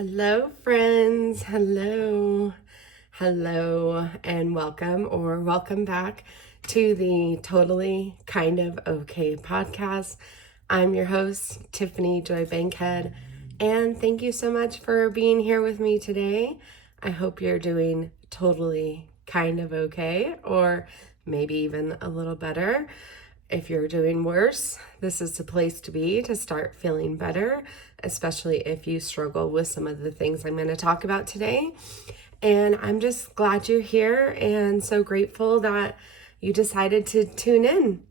Hello, friends. Hello, and welcome back to the Totally Kind of Okay podcast. I'm your host, Tiffany Joy Bankhead, and thank you so much for being here with me today. I hope you're doing totally kind of okay, or maybe even a little better. If you're doing worse, this is the place to be to start feeling better, especially if you struggle with some of the things I'm going to talk about today. And I'm just glad you're here and so grateful that you decided to tune in.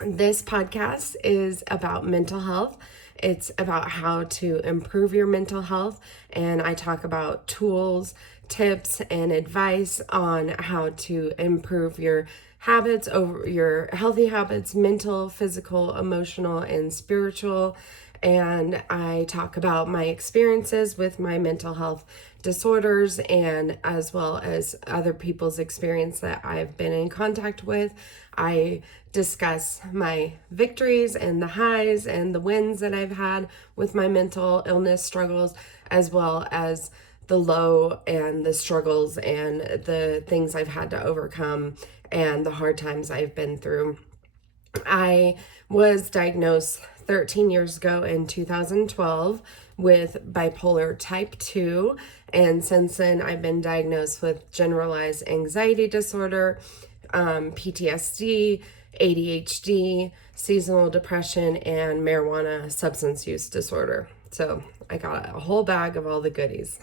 This podcast is about mental health. It's about how to improve your mental health, and I talk about tools, tips, and advice on how to improve your habits, over your healthy habits, mental, physical, emotional, and spiritual. And I talk about my experiences with my mental health disorders, and as well as other people's experience that I've been in contact with. I discuss my victories and the highs and the wins that I've had with my mental illness struggles, as well as the low and the struggles and the things I've had to overcome and the hard times I've been through. I was diagnosed 13 years ago in 2012 with bipolar type 2, and since then I've been diagnosed with generalized anxiety disorder, PTSD, ADHD, seasonal depression, and marijuana substance use disorder. So I got a whole bag of all the goodies.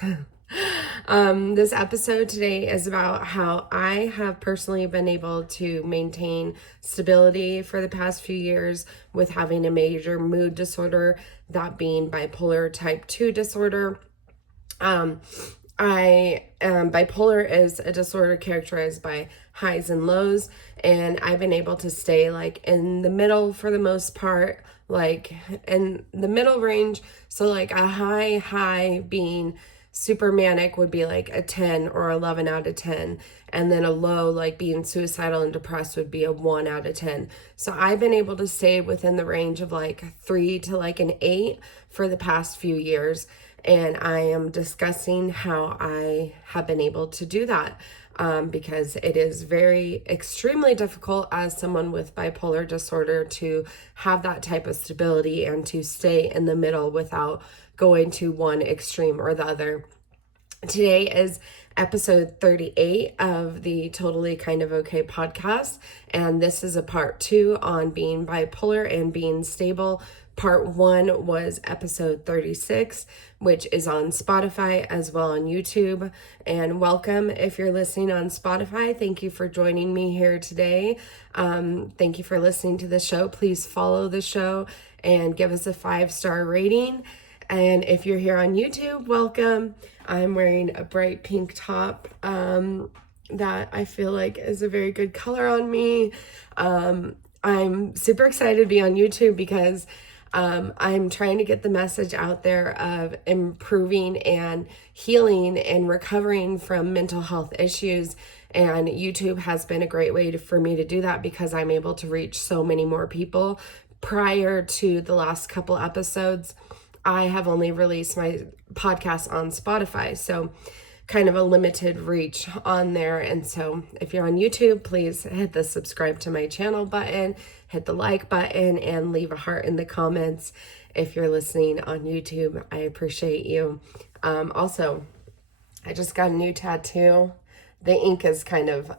This episode today is about how I have personally been able to maintain stability for the past few years with having a major mood disorder, that being bipolar type 2 disorder. Bipolar is a disorder characterized by highs and lows, and I've been able to stay like in the middle for the most part, like in the middle range. So like a high being super manic would be like a 10 or 11 out of 10, and then a low, like being suicidal and depressed, would be a 1 out of 10. So I've been able to stay within the range of like 3 to like an 8 for the past few years, and I am discussing how I have been able to do that, because it is very extremely difficult as someone with bipolar disorder to have that type of stability and to stay in the middle without going to one extreme or the other. Today is episode 38 of the Totally Kind of Okay podcast, and this is a part 2 on being bipolar and being stable. Part 1 was episode 36, which is on Spotify as well on YouTube. And welcome if you're listening on Spotify. Thank you for joining me here today. Thank you for listening to the show. Please follow the show and give us a 5-star rating. And if you're here on YouTube, welcome. I'm wearing a bright pink top that I feel like is a very good color on me. I'm super excited to be on YouTube because I'm trying to get the message out there of improving and healing and recovering from mental health issues. And YouTube has been a great way for me to do that because I'm able to reach so many more people. Prior to the last couple episodes, I have only released my podcast on Spotify, so kind of a limited reach on there. And so if you're on YouTube, please hit the subscribe to my channel button, hit the like button, and leave a heart in the comments. If you're listening on YouTube, I appreciate you. Also, I just got a new tattoo. The ink is kind of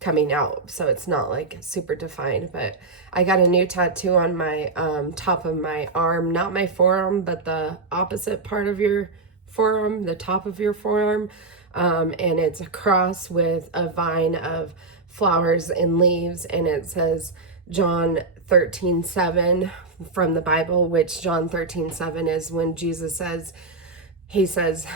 coming out, so it's not like super defined, but I got a new tattoo on my top of my arm, not my forearm, but the opposite part of your forearm, the top of your forearm, and it's a cross with a vine of flowers and leaves, and it says John 13:7 from the Bible, which John 13:7 is when Jesus says, he says,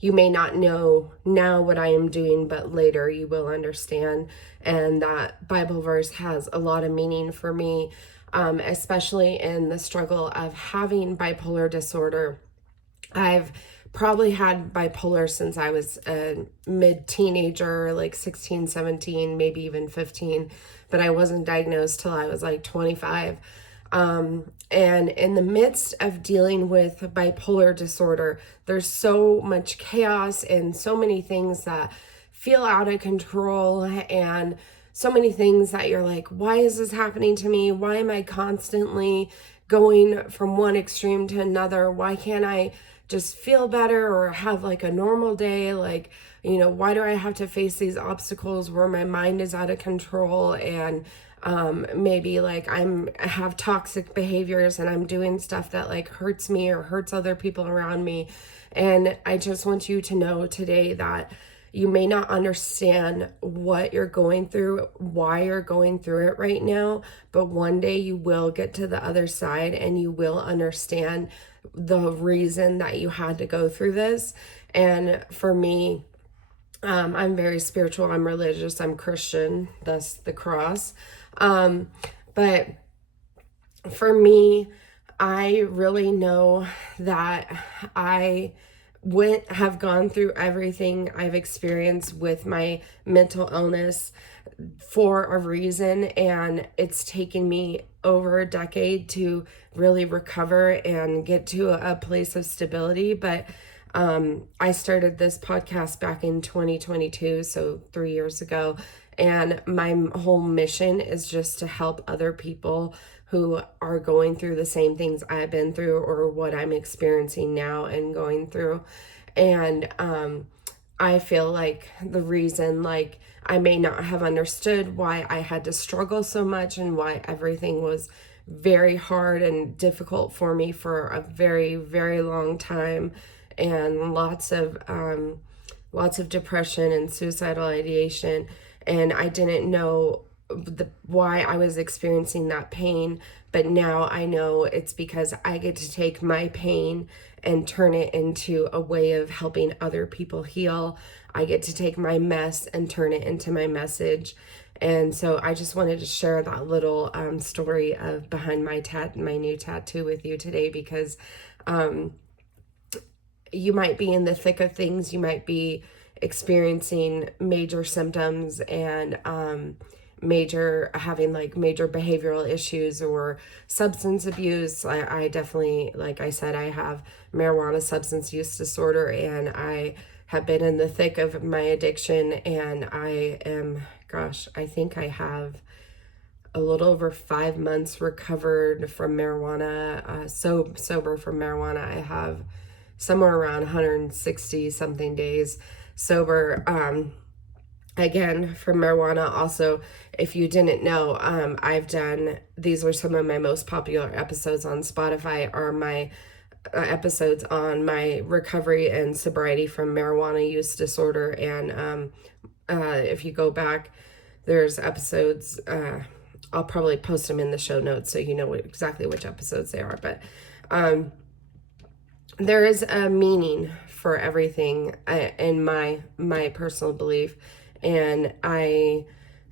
you may not know now what I am doing, but later you will understand. And that Bible verse has a lot of meaning for me, especially in the struggle of having bipolar disorder. I've probably had bipolar since I was a mid-teenager, like 16, 17, maybe even 15, but I wasn't diagnosed till I was like 25. And in the midst of dealing with bipolar disorder, there's so much chaos and so many things that feel out of control, and so many things that you're like, why is this happening to me? Why am I constantly going from one extreme to another? Why can't I just feel better or have like a normal day? Like, why do I have to face these obstacles where my mind is out of control, and maybe like I have toxic behaviors and I'm doing stuff that like hurts me or hurts other people around me. And I just want you to know today that you may not understand what you're going through, why you're going through it right now, but one day you will get to the other side and you will understand the reason that you had to go through this. And for me, I'm very spiritual, I'm religious, I'm Christian, thus the cross. But for me, I really know that I have gone through everything I've experienced with my mental illness for a reason, and it's taken me over a decade to really recover and get to a place of stability. But I started this podcast back in 2022, so 3 years ago, and my whole mission is just to help other people who are going through the same things I've been through or what I'm experiencing now and going through. And I feel like the reason, like, I may not have understood why I had to struggle so much and why everything was very hard and difficult for me for a very, very long time, and lots of depression and suicidal ideation. And I didn't know why I was experiencing that pain, but now I know it's because I get to take my pain and turn it into a way of helping other people heal. I get to take my mess and turn it into my message. And so I just wanted to share that little story of behind my new tattoo with you today, because you might be in the thick of things. You might be experiencing major symptoms and having like major behavioral issues or substance abuse. I definitely, like I said, I have marijuana substance use disorder, and I have been in the thick of my addiction, and I think I have a little over 5 months recovered from marijuana, sober from marijuana. I have somewhere around 160 something days sober, again, from marijuana. Also, if you didn't know, these were some of my most popular episodes on Spotify, are my episodes on my recovery and sobriety from marijuana use disorder. And if you go back, there's episodes, I'll probably post them in the show notes so you know exactly which episodes they are. But there is a meaning for everything, in my personal belief, and I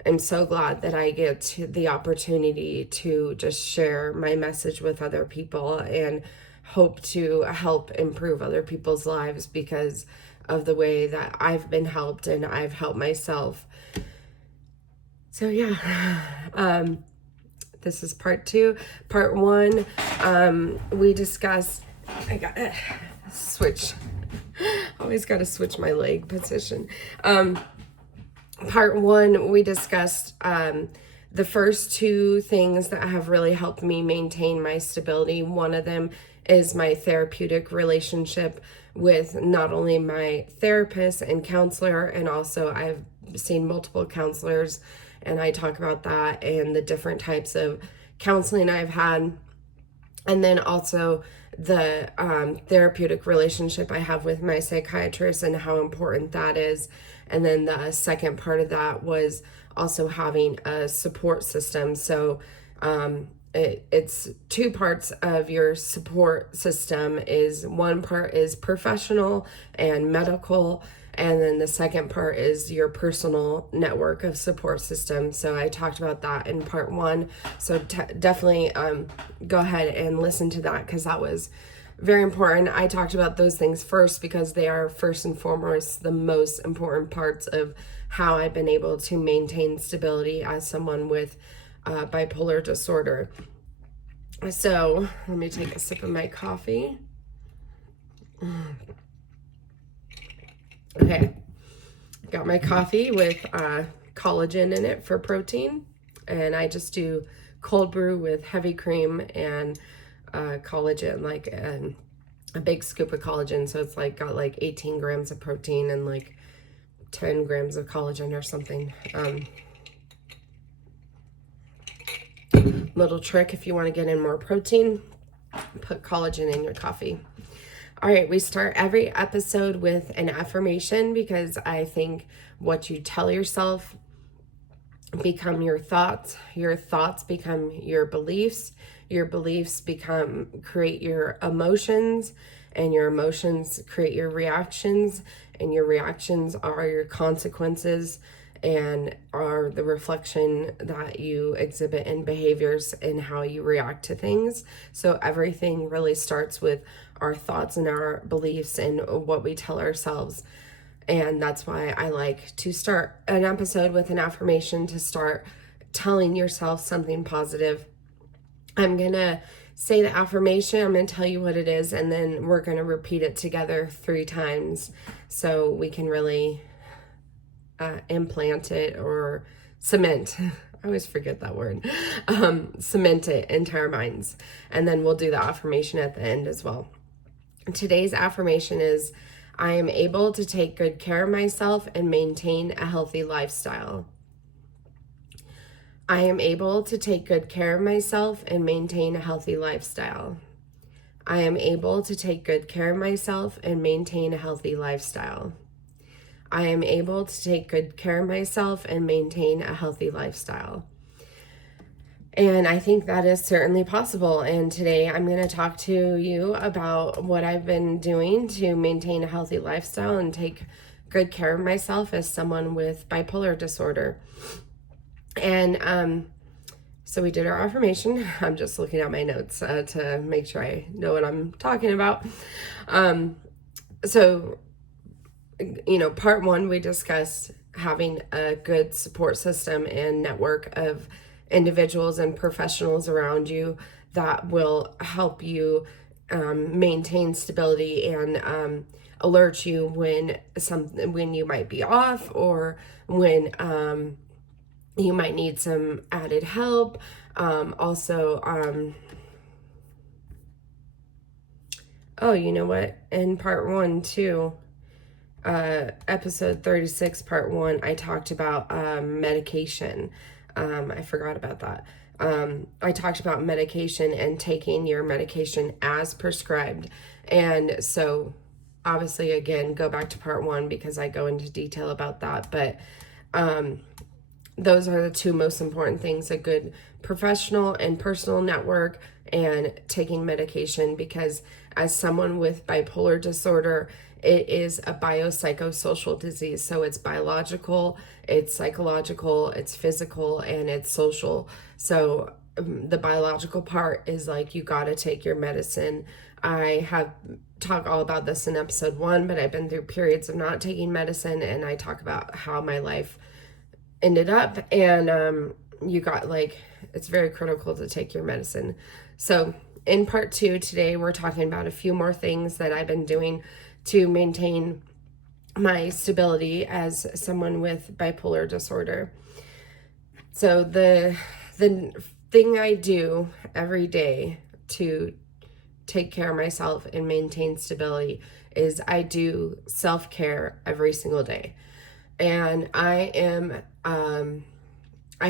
am so glad that I get the opportunity to just share my message with other people and hope to help improve other people's lives because of the way that I've been helped and I've helped myself. So yeah, this is part 2. Part 1, we discussed, I got switch. Always got to switch my leg position. Part 1, we discussed the first 2 things that have really helped me maintain my stability. One of them is my therapeutic relationship with not only my therapist and counselor, and also I've seen multiple counselors, and I talk about that and the different types of counseling I've had. And then also the therapeutic relationship I have with my psychiatrist and how important that is. And then the second part of that was also having a support system. So it's 2 parts of your support system. One part is professional and medical, and then the second part is your personal network of support system. So I talked about that in part 1. So definitely go ahead and listen to that, because that was very important. I talked about those things first because they are first and foremost the most important parts of how I've been able to maintain stability as someone with bipolar disorder. So let me take a sip of my coffee. Okay, got my coffee with collagen in it for protein, and I just do cold brew with heavy cream and collagen, like a big scoop of collagen. So it's like got like 18 grams of protein and like 10 grams of collagen or something. Little trick if you want to get in more protein, put collagen in your coffee. All right, we start every episode with an affirmation because I think what you tell yourself become your thoughts become your beliefs become create your emotions, and your emotions create your reactions, and your reactions are your consequences and are the reflection that you exhibit in behaviors and how you react to things. So everything really starts with our thoughts and our beliefs and what we tell ourselves. And that's why I like to start an episode with an affirmation, to start telling yourself something positive. I'm going to say the affirmation, I'm going to tell you what it is, and then we're going to repeat it together 3 times so we can really implant it or cement. I always forget that word. Cement it into our minds. And then we'll do the affirmation at the end as well. Today's affirmation is, I am able to take good care of myself and maintain a healthy lifestyle. I am able to take good care of myself and maintain a healthy lifestyle. I am able to take good care of myself and maintain a healthy lifestyle. I am able to take good care of myself and maintain a healthy lifestyle. And I think that is certainly possible. And today I'm going to talk to you about what I've been doing to maintain a healthy lifestyle and take good care of myself as someone with bipolar disorder. And so we did our affirmation. I'm just looking at my notes to make sure I know what I'm talking about. So, part 1, we discussed having a good support system and network of individuals and professionals around you that will help you maintain stability and alert you when you might be off, or when you might need some added help. You know what? In part 1 too, episode 36, part 1, I talked about medication. I forgot about that. I talked about medication and taking your medication as prescribed. And so obviously, again, go back to part 1 because I go into detail about that. But those are the 2 most important things: a good professional and personal network and taking medication, because as someone with bipolar disorder, it is a biopsychosocial disease. So it's biological, it's psychological, it's physical, and it's social. So the biological part is like, you got to take your medicine. I have talked all about this in episode 1, but I've been through periods of not taking medicine, and I talk about how my life ended up, and it's very critical to take your medicine. So in part 2 today, we're talking about a few more things that I've been doing to maintain my stability as someone with bipolar disorder. So the thing I do every day to take care of myself and maintain stability is I do self-care every single day. And I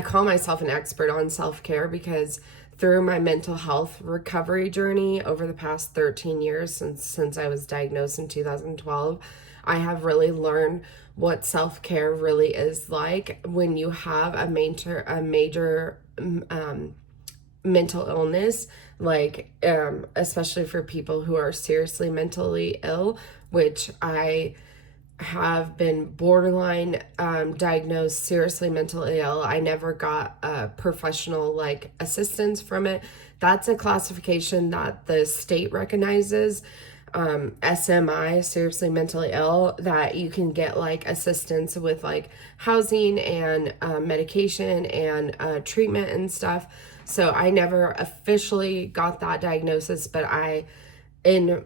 call myself an expert on self-care because through my mental health recovery journey over the past 13 years, since I was diagnosed in 2012, I have really learned what self-care really is like when you have a major mental illness, like especially for people who are seriously mentally ill, which I have been borderline diagnosed seriously mentally ill. I never got professional assistance from it. That's a classification that the state recognizes, SMI, seriously mentally ill, that you can get assistance with housing and medication and treatment and stuff. So I never officially got that diagnosis, but in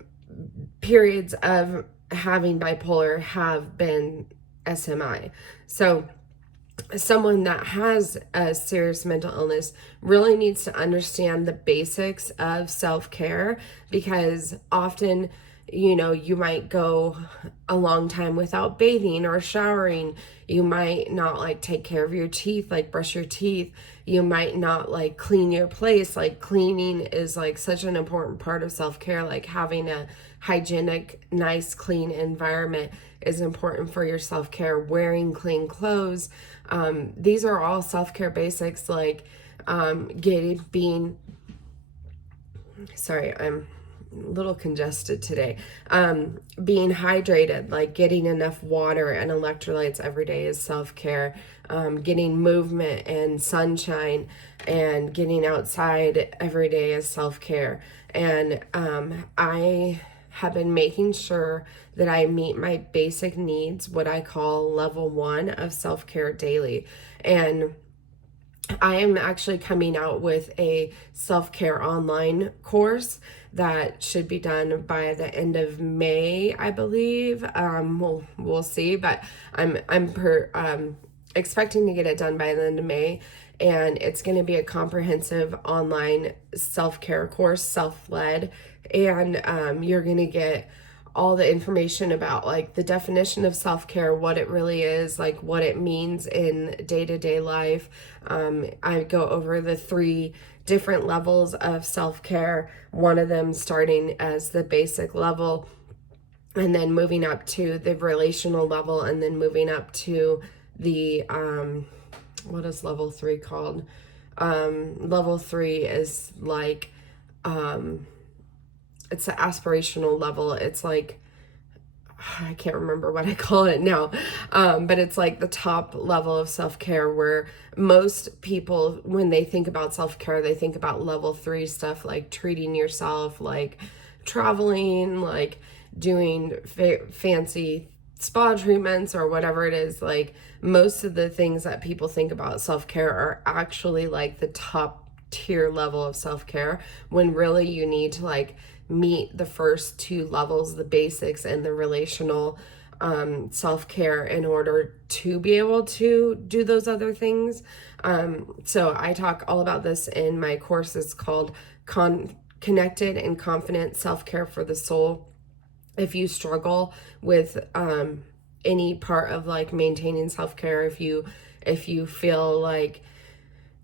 periods of having bipolar, have been SMI. So someone that has a serious mental illness really needs to understand the basics of self-care, because often, you might go a long time without bathing or showering. You might not like take care of your teeth, like brush your teeth. You might not like clean your place. Like cleaning is like such an important part of self-care. Like having a hygienic, nice, clean environment is important for your self-care. Wearing clean clothes. These are all self-care basics, like sorry, I'm a little congested today. Being hydrated, like getting enough water and electrolytes every day is self-care. Getting movement and sunshine and getting outside every day is self-care. And I have been making sure that I meet my basic needs, what I call level 1 of self-care daily. And I am actually coming out with a self-care online course that should be done by the end of May, I believe. We'll see, but I'm expecting to get it done by the end of May, and it's going to be a comprehensive online self-care course, self-led, and you're going to get all the information about like the definition of self-care, what it really is, like what it means in day-to-day life. I go over the 3 different levels of self-care, one of them starting as the basic level, and then moving up to the relational level, and then moving up to the what is level 3 called? Level 3 is like it's the aspirational level. It's like, I can't remember what I call it now, but it's like the top level of self-care, where most people, when they think about self-care, they think about level 3 stuff, like treating yourself, like traveling, like doing fancy spa treatments or whatever it is. Like most of the things that people think about self-care are actually like the top tier level of self-care, when really you need to like meet the first 2 levels, the basics and the relational self-care, in order to be able to do those other things. So I talk all about this in my course. It's called Connected and Confident Self-Care for the Soul. If you struggle with any part of like maintaining self-care, if you feel like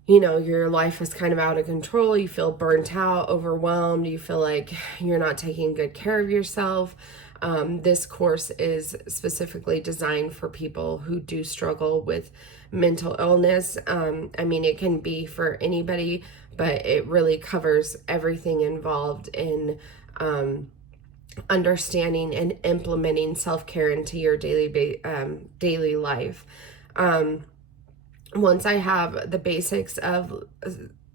your life is kind of out of control, you feel burnt out, overwhelmed, you feel like you're not taking good care of yourself, this course is specifically designed for people who do struggle with mental illness. I mean, it can be for anybody, but it really covers everything involved in understanding and implementing self-care into your daily life. Once I have the basics of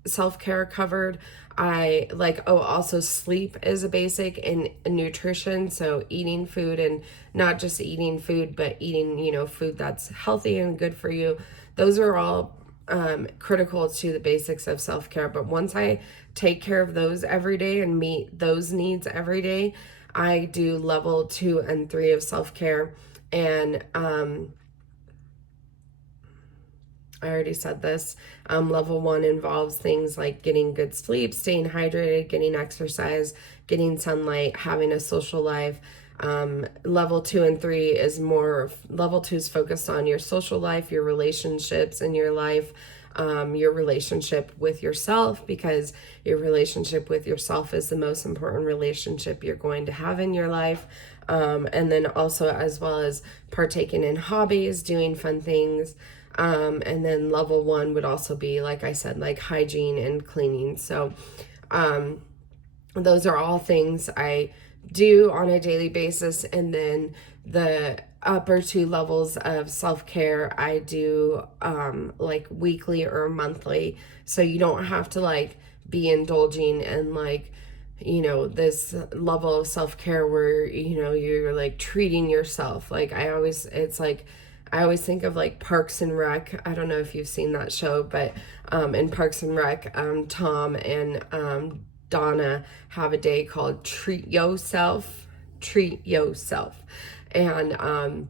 self-care covered, also sleep is a basic, and nutrition. So eating food, and not just eating food, but eating, food that's healthy and good for you. Those are all critical to the basics of self-care. But once I take care of those every day and meet those needs every day, I do level 2 and 3 of self-care. And I already said this. Level 1 involves things like getting good sleep, staying hydrated, getting exercise, getting sunlight, having a social life. Level 2 and 3 is level 2 is focused on your social life, your relationships in your life, your relationship with yourself, because your relationship with yourself is the most important relationship you're going to have in your life. And then also, as well as partaking in hobbies, doing fun things. And then level 1 would also be, like I said, like hygiene and cleaning. So those are all things I do on a daily basis. And then the upper 2 levels of self-care I do like weekly or monthly. So you don't have to like be indulging in like this level of self-care where you're like treating yourself. Like it's like I always think of like Parks and Rec. I don't know if you've seen that show, but in Parks and Rec, Tom and Donna have a day called Treat Yourself. Treat Yourself. And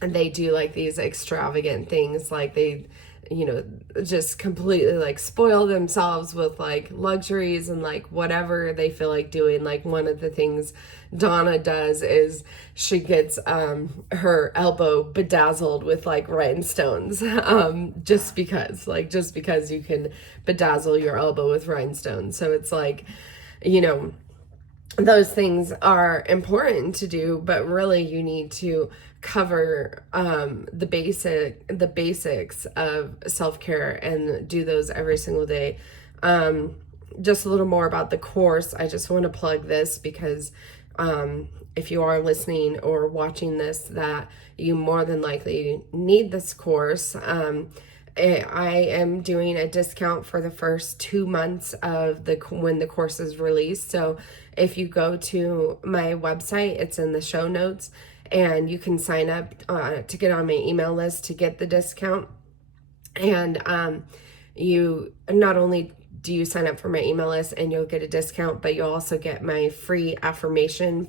they do like these extravagant things, like they, you know, just completely like spoil themselves with like luxuries and like whatever they feel like doing. Like one of the things Donna does is she gets her elbow bedazzled with like rhinestones, just because you can bedazzle your elbow with rhinestones. So it's like, you know, those things are important to do, but really you need to cover the basics of self-care and do those every single day. Just a little more about the course. I just want to plug this because if you are listening or watching this, that you more than likely need this course. I am doing a discount for the first 2 months of when the course is released. So if you go to my website, it's in the show notes, and you can sign up to get on my email list to get the discount. And you not only do you sign up for my email list and you'll get a discount, but you'll also get my free affirmation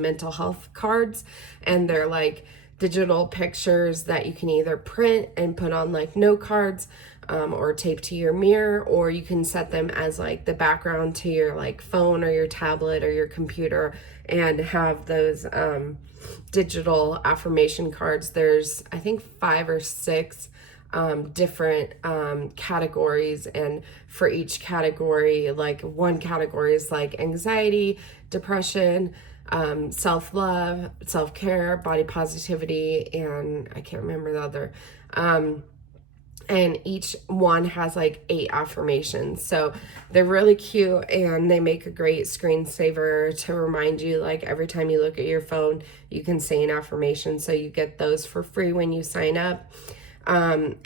mental health cards. And they're like digital pictures that you can either print and put on like note cards, or tape to your mirror, or you can set them as like the background to your like phone or your tablet or your computer and have those digital affirmation cards. There's, I think, 5 or 6 different categories, and for each category, like one category is like anxiety, depression, self-love, self-care, body positivity, and I can't remember the other. And each one has like 8 affirmations. So they're really cute, and they make a great screensaver to remind you, like every time you look at your phone, you can say an affirmation. So you get those for free when you sign up. And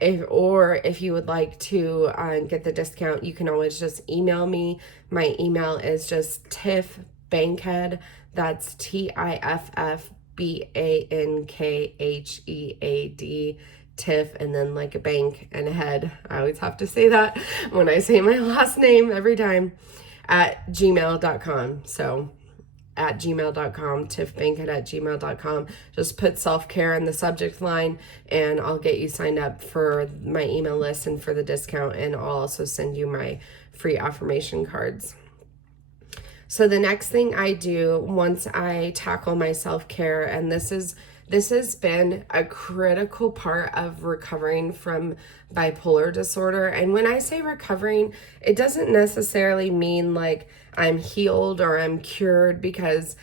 if you would like to get the discount, you can always just email me. My email is just tiffbankhead. That's TIFFBANKHEAD. Tiff, and then like a bank and a head. I always have to say that when I say my last name every time, at gmail.com. So at gmail.com, tiffbankhead@gmail.com. Just put self-care in the subject line and I'll get you signed up for my email list and for the discount, and I'll also send you my free affirmation cards. So the next thing I do once I tackle my self-care, and this has been a critical part of recovering from bipolar disorder. And when I say recovering, it doesn't necessarily mean like I'm healed or I'm cured, because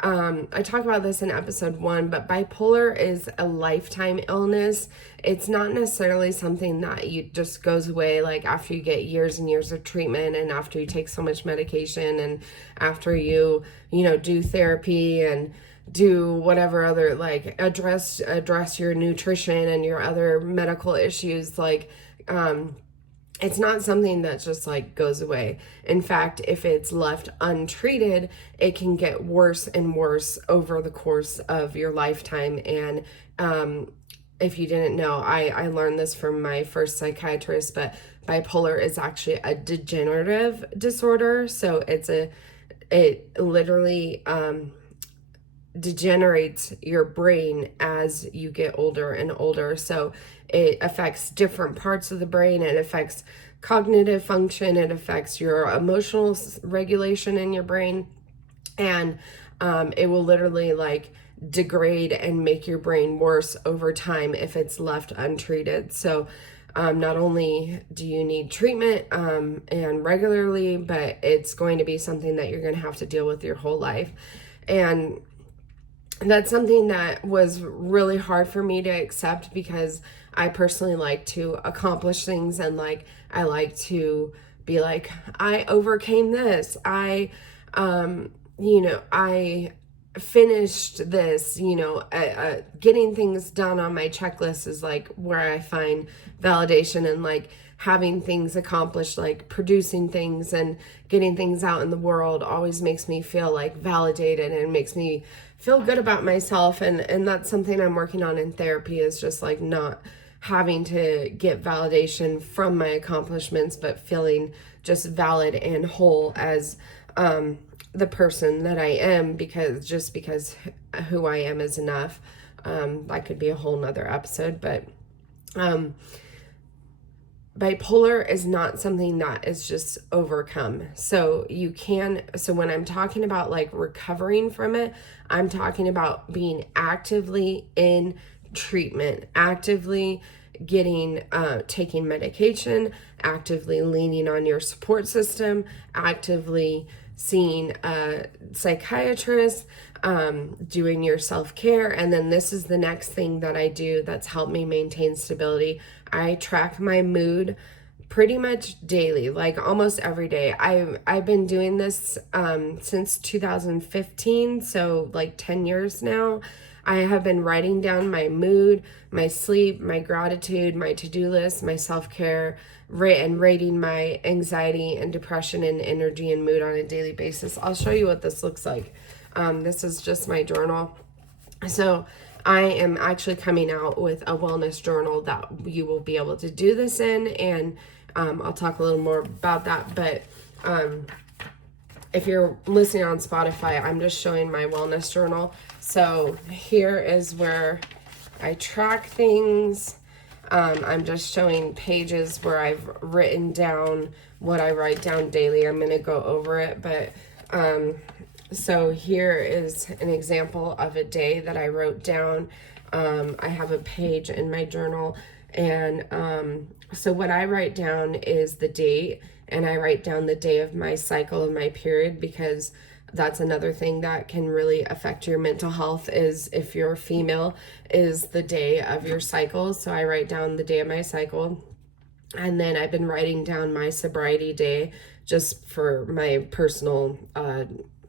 I talk about this in episode 1, but bipolar is a lifetime illness. It's not necessarily something that you just goes away like after you get years and years of treatment, and after you take so much medication, and after you do therapy and do whatever other, like address your nutrition and your other medical issues. Like it's not something that just like goes away. In fact, if it's left untreated, it can get worse and worse over the course of your lifetime. And if you didn't know, I learned this from my first psychiatrist, but bipolar is actually a degenerative disorder. So it literally degenerates your brain as you get older and older. So it affects different parts of the brain. It affects cognitive function. It affects your emotional regulation in your brain. And it will literally like degrade and make your brain worse over time if it's left untreated. So not only do you need treatment and regularly, but it's going to be something that you're going to have to deal with your whole life. And that's something that was really hard for me to accept, because I personally like to accomplish things, and like I like to be like, I overcame this. I finished this. Getting things done on my checklist is like where I find validation, and like having things accomplished, like producing things and getting things out in the world, always makes me feel like validated and makes me feel good about myself. And that's something I'm working on in therapy, is just like not having to get validation from my accomplishments, but feeling just valid and whole as the person that I am, because who I am is enough. That could be a whole nother episode, but bipolar is not something that is just overcome. So when I'm talking about like recovering from it, I'm talking about being actively in treatment, actively taking medication, actively leaning on your support system, actively seeing a psychiatrist, doing your self-care. And then this is the next thing that I do that's helped me maintain stability. I track my mood pretty much daily, like almost every day. I've been doing this since 2015, so like 10 years now. I have been writing down my mood, my sleep, my gratitude, my to-do list, my self-care, and rating my anxiety and depression and energy and mood on a daily basis. I'll show you what this looks like. This is just my journal. So I am actually coming out with a wellness journal that you will be able to do this in, and I'll talk a little more about that. But if you're listening on Spotify, I'm just showing my wellness journal. So here is where I track things. I'm just showing pages where I've written down what I write down daily. I'm going to go over it, but so here is an example of a day that I wrote down. I have a page in my journal, and so what I write down is the date, and I write down the day of my cycle and my period, because that's another thing that can really affect your mental health, is if you're female, is the day of your cycle. So I write down the day of my cycle, and then I've been writing down my sobriety day just for my personal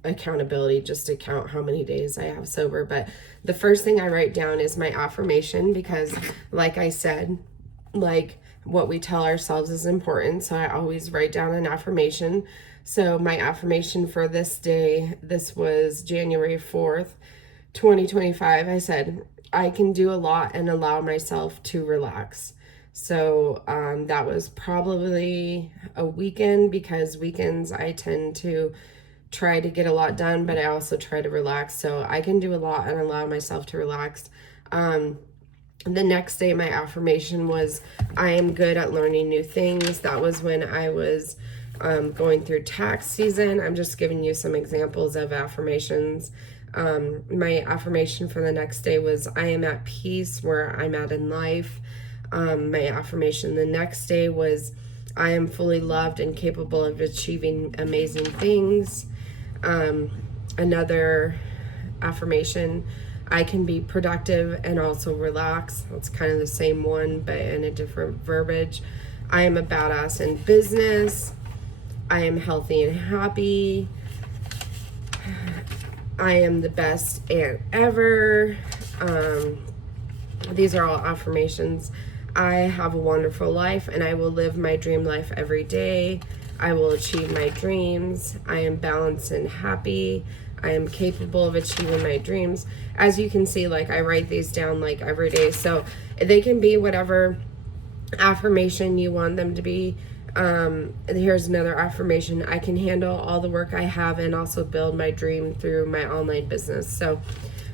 accountability, just to count how many days I have sober. But the first thing I write down is my affirmation, because like I said, like what we tell ourselves is important. So I always write down an affirmation. So my affirmation for this day, this was January 4th, 2025. I said, I can do a lot and allow myself to relax. So that was probably a weekend, because weekends I tend to try to get a lot done, but I also try to relax. So I can do a lot and allow myself to relax. The next day, my affirmation was, I am good at learning new things. That was when I was going through tax season. I'm just giving you some examples of affirmations. My affirmation for the next day was, I am at peace where I'm at in life. My affirmation the next day was, I am fully loved and capable of achieving amazing things. Another affirmation, I can be productive and also relax. That's kind of the same one, but in a different verbiage. I am a badass in business. I am healthy and happy. I am the best aunt ever. These are all affirmations. I have a wonderful life, and I will live my dream life every day. I will achieve my dreams. I am balanced and happy. I am capable of achieving my dreams. As you can see, like I write these down like every day. So they can be whatever affirmation you want them to be. Here's another affirmation. I can handle all the work I have and also build my dream through my online business. So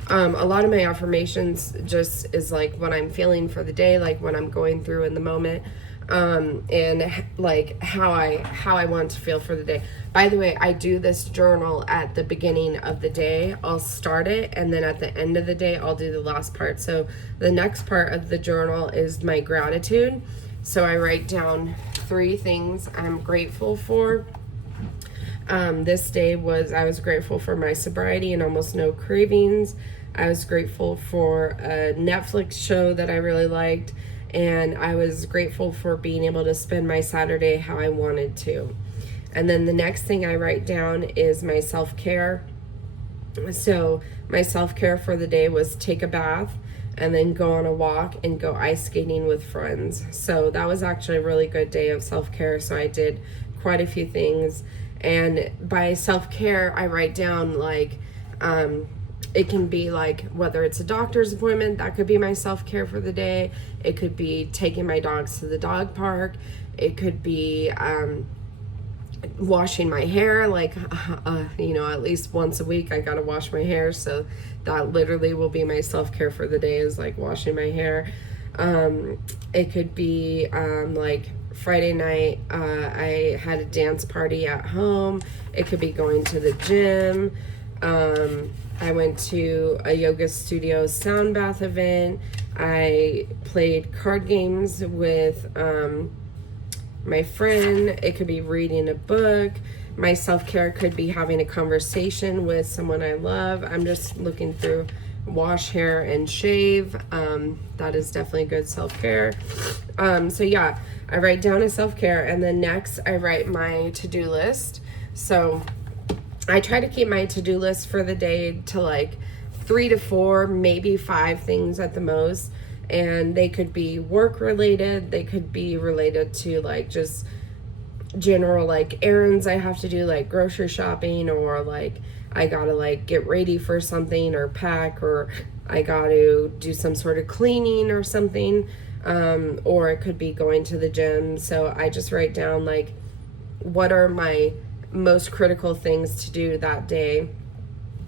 a lot of my affirmations just is like what I'm feeling for the day, like what I'm going through in the moment, and like how I want to feel for the day. By the way, I do this journal at the beginning of the day. I'll start it, and then at the end of the day, I'll do the last part. So the next part of the journal is my gratitude. So I write down 3 things I'm grateful for. This day I was grateful for my sobriety and almost no cravings. I was grateful for a Netflix show that I really liked, and I was grateful for being able to spend my Saturday how I wanted to. And then the next thing I write down is my self-care. So my self-care for the day was take a bath. and then go on a walk and go ice skating with friends. So that was actually a really good day of self-care. So I did quite a few things. And by self-care, I write down like, it can be like whether it's a doctor's appointment, that could be my self-care for the day. It could be taking my dogs to the dog park. It could be washing my hair, like at least once a week I gotta wash my hair, so that literally will be my self-care for the day, is like washing my hair. It could be like Friday night, I had a dance party at home. It could be going to the gym. I went to a yoga studio sound bath event. I played card games with my friend. It could be reading a book. My self-care could be having a conversation with someone I love. I'm just looking through wash hair and shave. That is definitely good self-care. So yeah, I write down a self-care, and then next I write my to-do list. So I try to keep my to-do list for the day to like 3 to 4, maybe 5 things at the most. And they could be work related. They could be related to like just general like errands I have to do, like grocery shopping, or like I gotta like get ready for something or pack, or I gotta do some sort of cleaning or something. Or it could be going to the gym. So I just write down like what are my most critical things to do that day.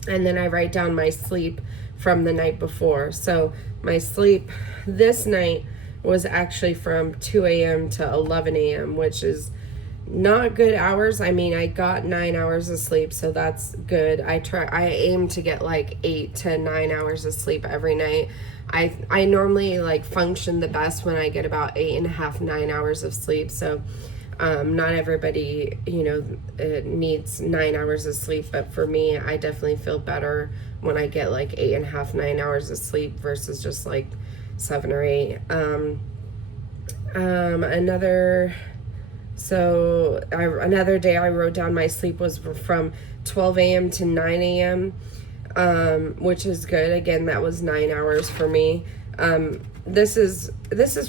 And then I write down my sleep from the night before. So my sleep this night was actually from 2 a.m. to 11 a.m., which is not good hours. I mean, I got 9 hours of sleep, so that's good. I aim to get like 8 to 9 hours of sleep every night. I normally like function the best when I get about 8.5, 9 hours of sleep. So not everybody, needs 9 hours of sleep, but for me, I definitely feel better when I get like 8.5, 9 hours of sleep versus just like 7 or 8. Another day I wrote down my sleep was from 12 a.m. to 9 a.m., which is good. Again, that was 9 hours for me. This is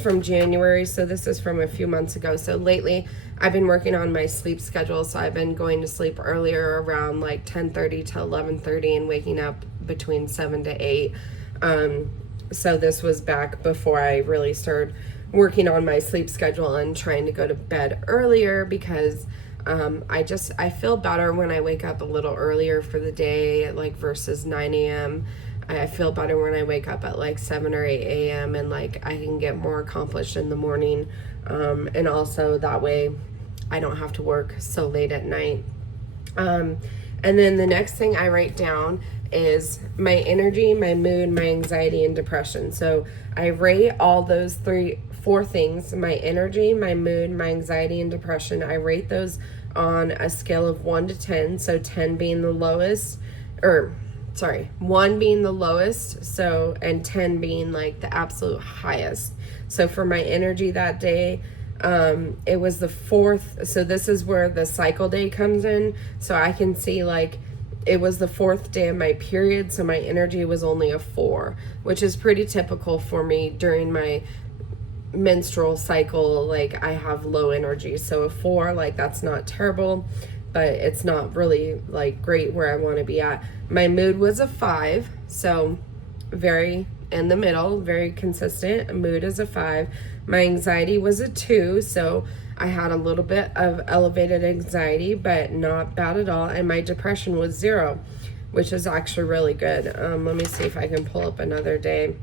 from January, so this is from a few months ago. So lately I've been working on my sleep schedule, so I've been going to sleep earlier around like 10:30 to 11:30 and waking up between 7 to 8. So this was back before I really started working on my sleep schedule and trying to go to bed earlier, because I feel better when I wake up a little earlier for the day, like versus 9 a.m. I feel better when I wake up at like 7 or 8 a.m. and like I can get more accomplished in the morning. And also that way I don't have to work so late at night. And then the next thing I write down is my energy, my mood, my anxiety, and depression. So I rate all those 4 things, my energy, my mood, my anxiety, and depression. I rate those on a scale of 1 to 10. So 10 being the lowest, 1 being the lowest, and 10 being like the absolute highest. So for my energy that day, it was the 4th. So this is where the cycle day comes in. So I can see like it was the 4th day of my period. So my energy was only a 4, which is pretty typical for me during my menstrual cycle. Like I have low energy. So a 4, like that's not terrible, but it's not really like great where I want to be at. My mood was a 5, so very in the middle, very consistent. Mood is a 5. My anxiety was a 2, so I had a little bit of elevated anxiety, but not bad at all. And my depression was 0, which is actually really good. Let me see if I can pull up another day.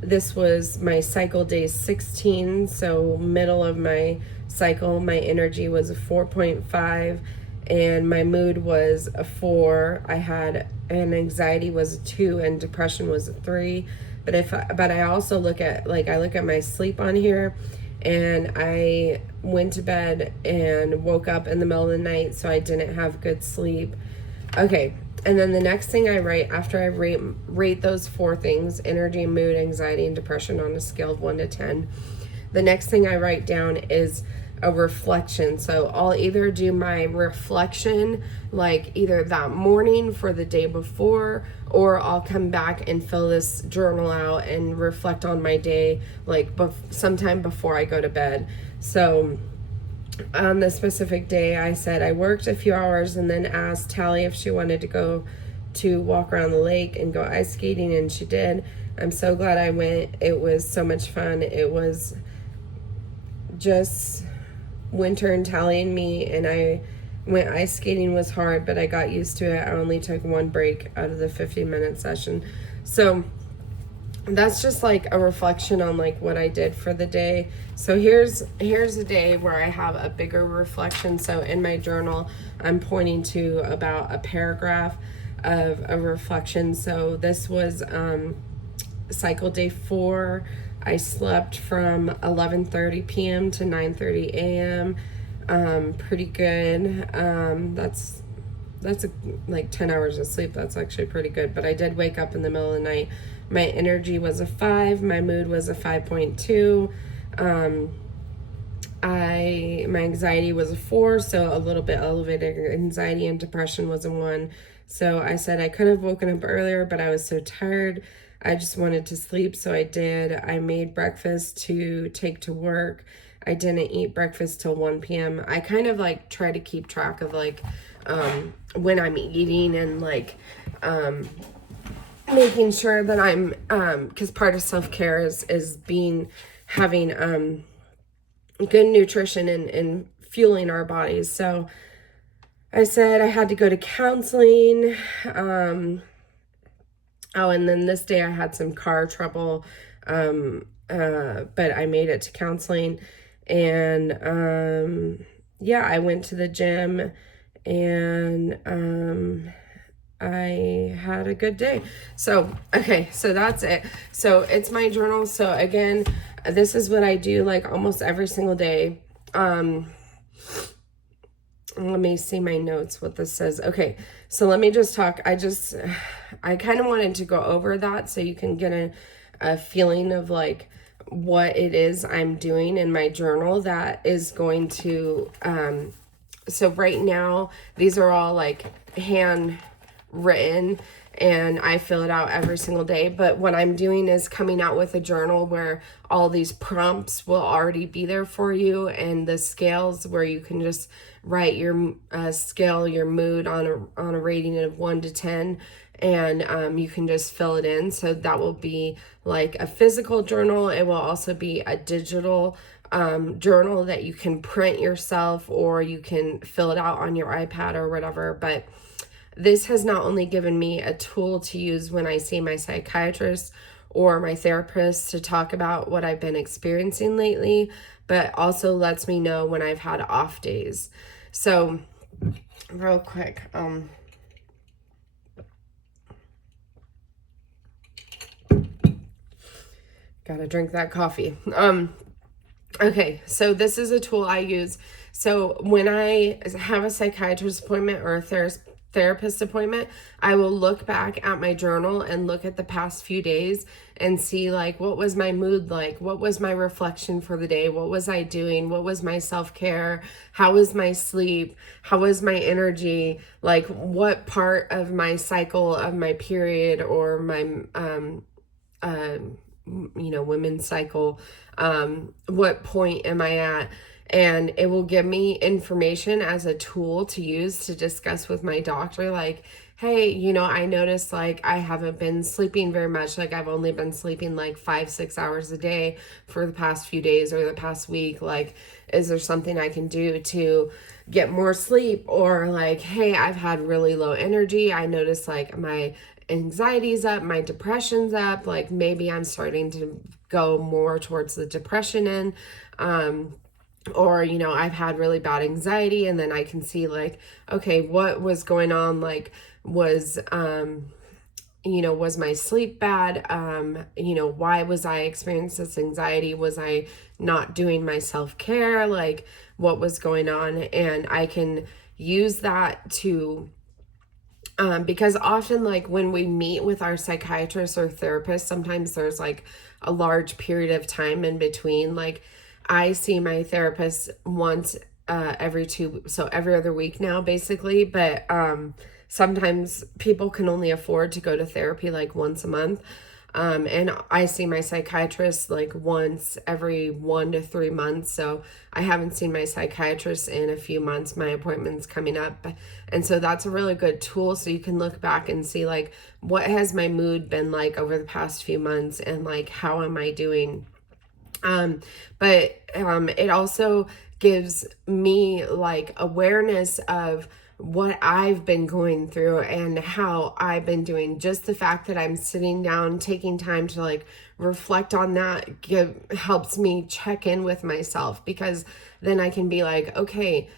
This was my cycle day 16, so middle of my cycle. My energy was a 4.5, and my mood was a 4. And anxiety was a 2, and depression was a 3. But I also look at my sleep on here, and I went to bed and woke up in the middle of the night, so I didn't have good sleep. Okay, and then the next thing I write after I rate those 4 things, energy, mood, anxiety, and depression on a scale of 1 to 10, the next thing I write down is a reflection. So I'll either do my reflection like either that morning for the day before, or I'll come back and fill this journal out and reflect on my day like sometime before I go to bed. So on the specific day, I said I worked a few hours and then asked Tally if she wanted to go to walk around the lake and go ice skating, and she did. I'm so glad I went. It was so much fun. It was just winter and Tally and me, and I went ice skating. Was hard, but I got used to it. I only took one break out of the 50-minute session. So that's just like a reflection on like what I did for the day. So here's a day where I have a bigger reflection. So in my journal, I'm pointing to about a paragraph of a reflection. So this was cycle day 4. I slept from 11:30 p.m. to 9:30 a.m. Pretty good. That's like 10 hours of sleep. That's actually pretty good. But I did wake up in the middle of the night. My energy was a 5. My mood was a 5.2. My anxiety was a 4, so a little bit elevated. Anxiety and depression was a 1. So I said I could have woken up earlier, but I was so tired. I just wanted to sleep, so I did. I made breakfast to take to work. I didn't eat breakfast till 1 p.m. I kind of like try to keep track of like when I'm eating and like making sure that I'm because part of self-care is having good nutrition and fueling our bodies. So I said I had to go to counseling. And then this day I had some car trouble, but I made it to counseling. And I went to the gym, and I had a good day. So, okay, so that's it. So it's my journal. So again, this is what I do like almost every single day. Let me see my notes, what this says. Okay, so let me just talk. I kind of wanted to go over that so you can get a feeling of like what it is I'm doing in my journal that is going to, so right now, these are all like handwritten and I fill it out every single day. But what I'm doing is coming out with a journal where all these prompts will already be there for you, and the scales where you can just write your scale, your mood on a rating of 1 to 10, and you can just fill it in. So that will be like a physical journal. It will also be a digital journal that you can print yourself, or you can fill it out on your iPad or whatever. But this has not only given me a tool to use when I see my psychiatrist or my therapist to talk about what I've been experiencing lately, but also lets me know when I've had off days. So real quick, gotta drink that coffee. Okay, so this is a tool I use. So when I have a psychiatrist appointment or a therapist appointment, I will look back at my journal and look at the past few days and see like, what was my mood like? What was my reflection for the day? What was I doing? What was my self-care? How was my sleep? How was my energy? Like, what part of my cycle of my period or my women's cycle, what point am I at? And it will give me information as a tool to use to discuss with my doctor, like, hey, I noticed like I haven't been sleeping very much. Like I've only been sleeping like 5-6 hours a day for the past few days or the past week. Like, is there something I can do to get more sleep? Or like, hey, I've had really low energy. I noticed like my anxiety's up, my depression's up. Like maybe I'm starting to go more towards the depression end. Or, I've had really bad anxiety, and then I can see like, okay, what was going on? Like, was my sleep bad? Why was I experiencing this anxiety? Was I not doing my self-care? Like, what was going on? And I can use that to, because often like when we meet with our psychiatrist or therapist, sometimes there's like a large period of time in between. Like, I see my therapist once every other week now, basically. But sometimes people can only afford to go to therapy like once a month. And I see my psychiatrist like once every 1 to 3 months. So I haven't seen my psychiatrist in a few months. My appointment's coming up. And so that's a really good tool. So you can look back and see like, what has my mood been like over the past few months, and like, how am I doing? But it also gives me like awareness of what I've been going through and how I've been doing. Just the fact that I'm sitting down, taking time to like reflect on that helps me check in with myself, because then I can be like, okay,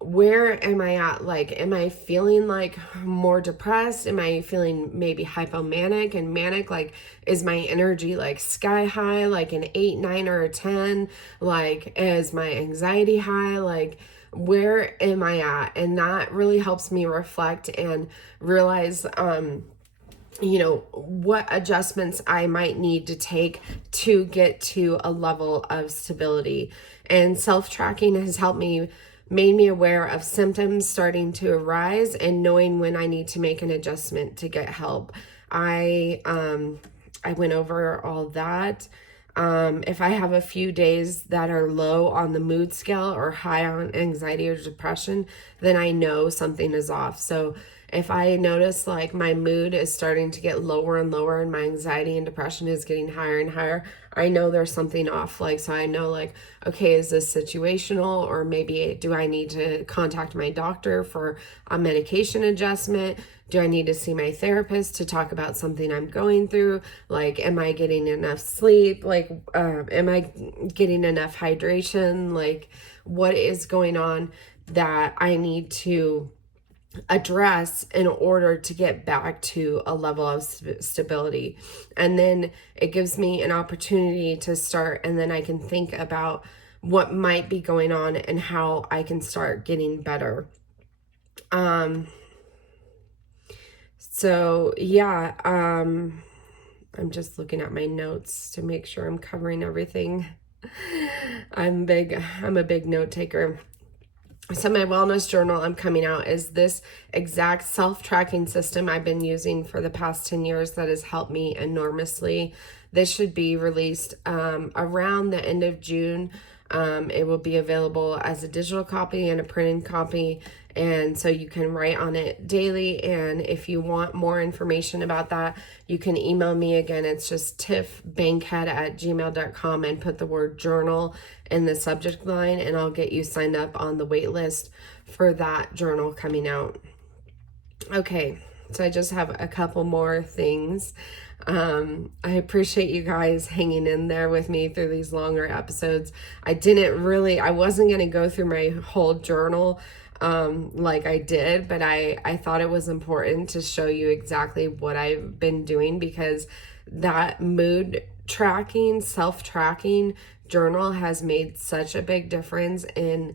where am I at? Like, am I feeling like more depressed? Am I feeling maybe hypomanic and manic? Like, is my energy like sky high, like an 8, 9, or a 10? Like, is my anxiety high? Like, where am I at? And that really helps me reflect and realize, what adjustments I might need to take to get to a level of stability. And self-tracking has helped me, made me aware of symptoms starting to arise and knowing when I need to make an adjustment to get help. I went over all that. If I have a few days that are low on the mood scale or high on anxiety or depression, then I know something is off. So if I notice like my mood is starting to get lower and lower and my anxiety and depression is getting higher and higher, I know there's something off. Like, so I know like, okay, is this situational, or maybe do I need to contact my doctor for a medication adjustment? Do I need to see my therapist to talk about something I'm going through? Like, am I getting enough sleep? Like, am I getting enough hydration? Like, what is going on that I need to address in order to get back to a level of stability? And then it gives me an opportunity to start, and then I can think about what might be going on and how I can start getting better. So yeah, I'm just looking at my notes to make sure I'm covering everything. I'm a big note taker. So my wellness journal I'm coming out is this exact self-tracking system I've been using for the past 10 years that has helped me enormously. This should be released around the end of June. It will be available as a digital copy and a printed copy, and so you can write on it daily. And if you want more information about that, you can email me. Again, it's just tiffbankhead@gmail.com, and put the word journal in the subject line, and I'll get you signed up on the wait list for that journal coming out. Okay, so I just have a couple more things. I appreciate you guys hanging in there with me through these longer episodes. I wasn't going to go through my whole journal like I did, but I thought it was important to show you exactly what I've been doing, because that mood tracking, self-tracking journal has made such a big difference in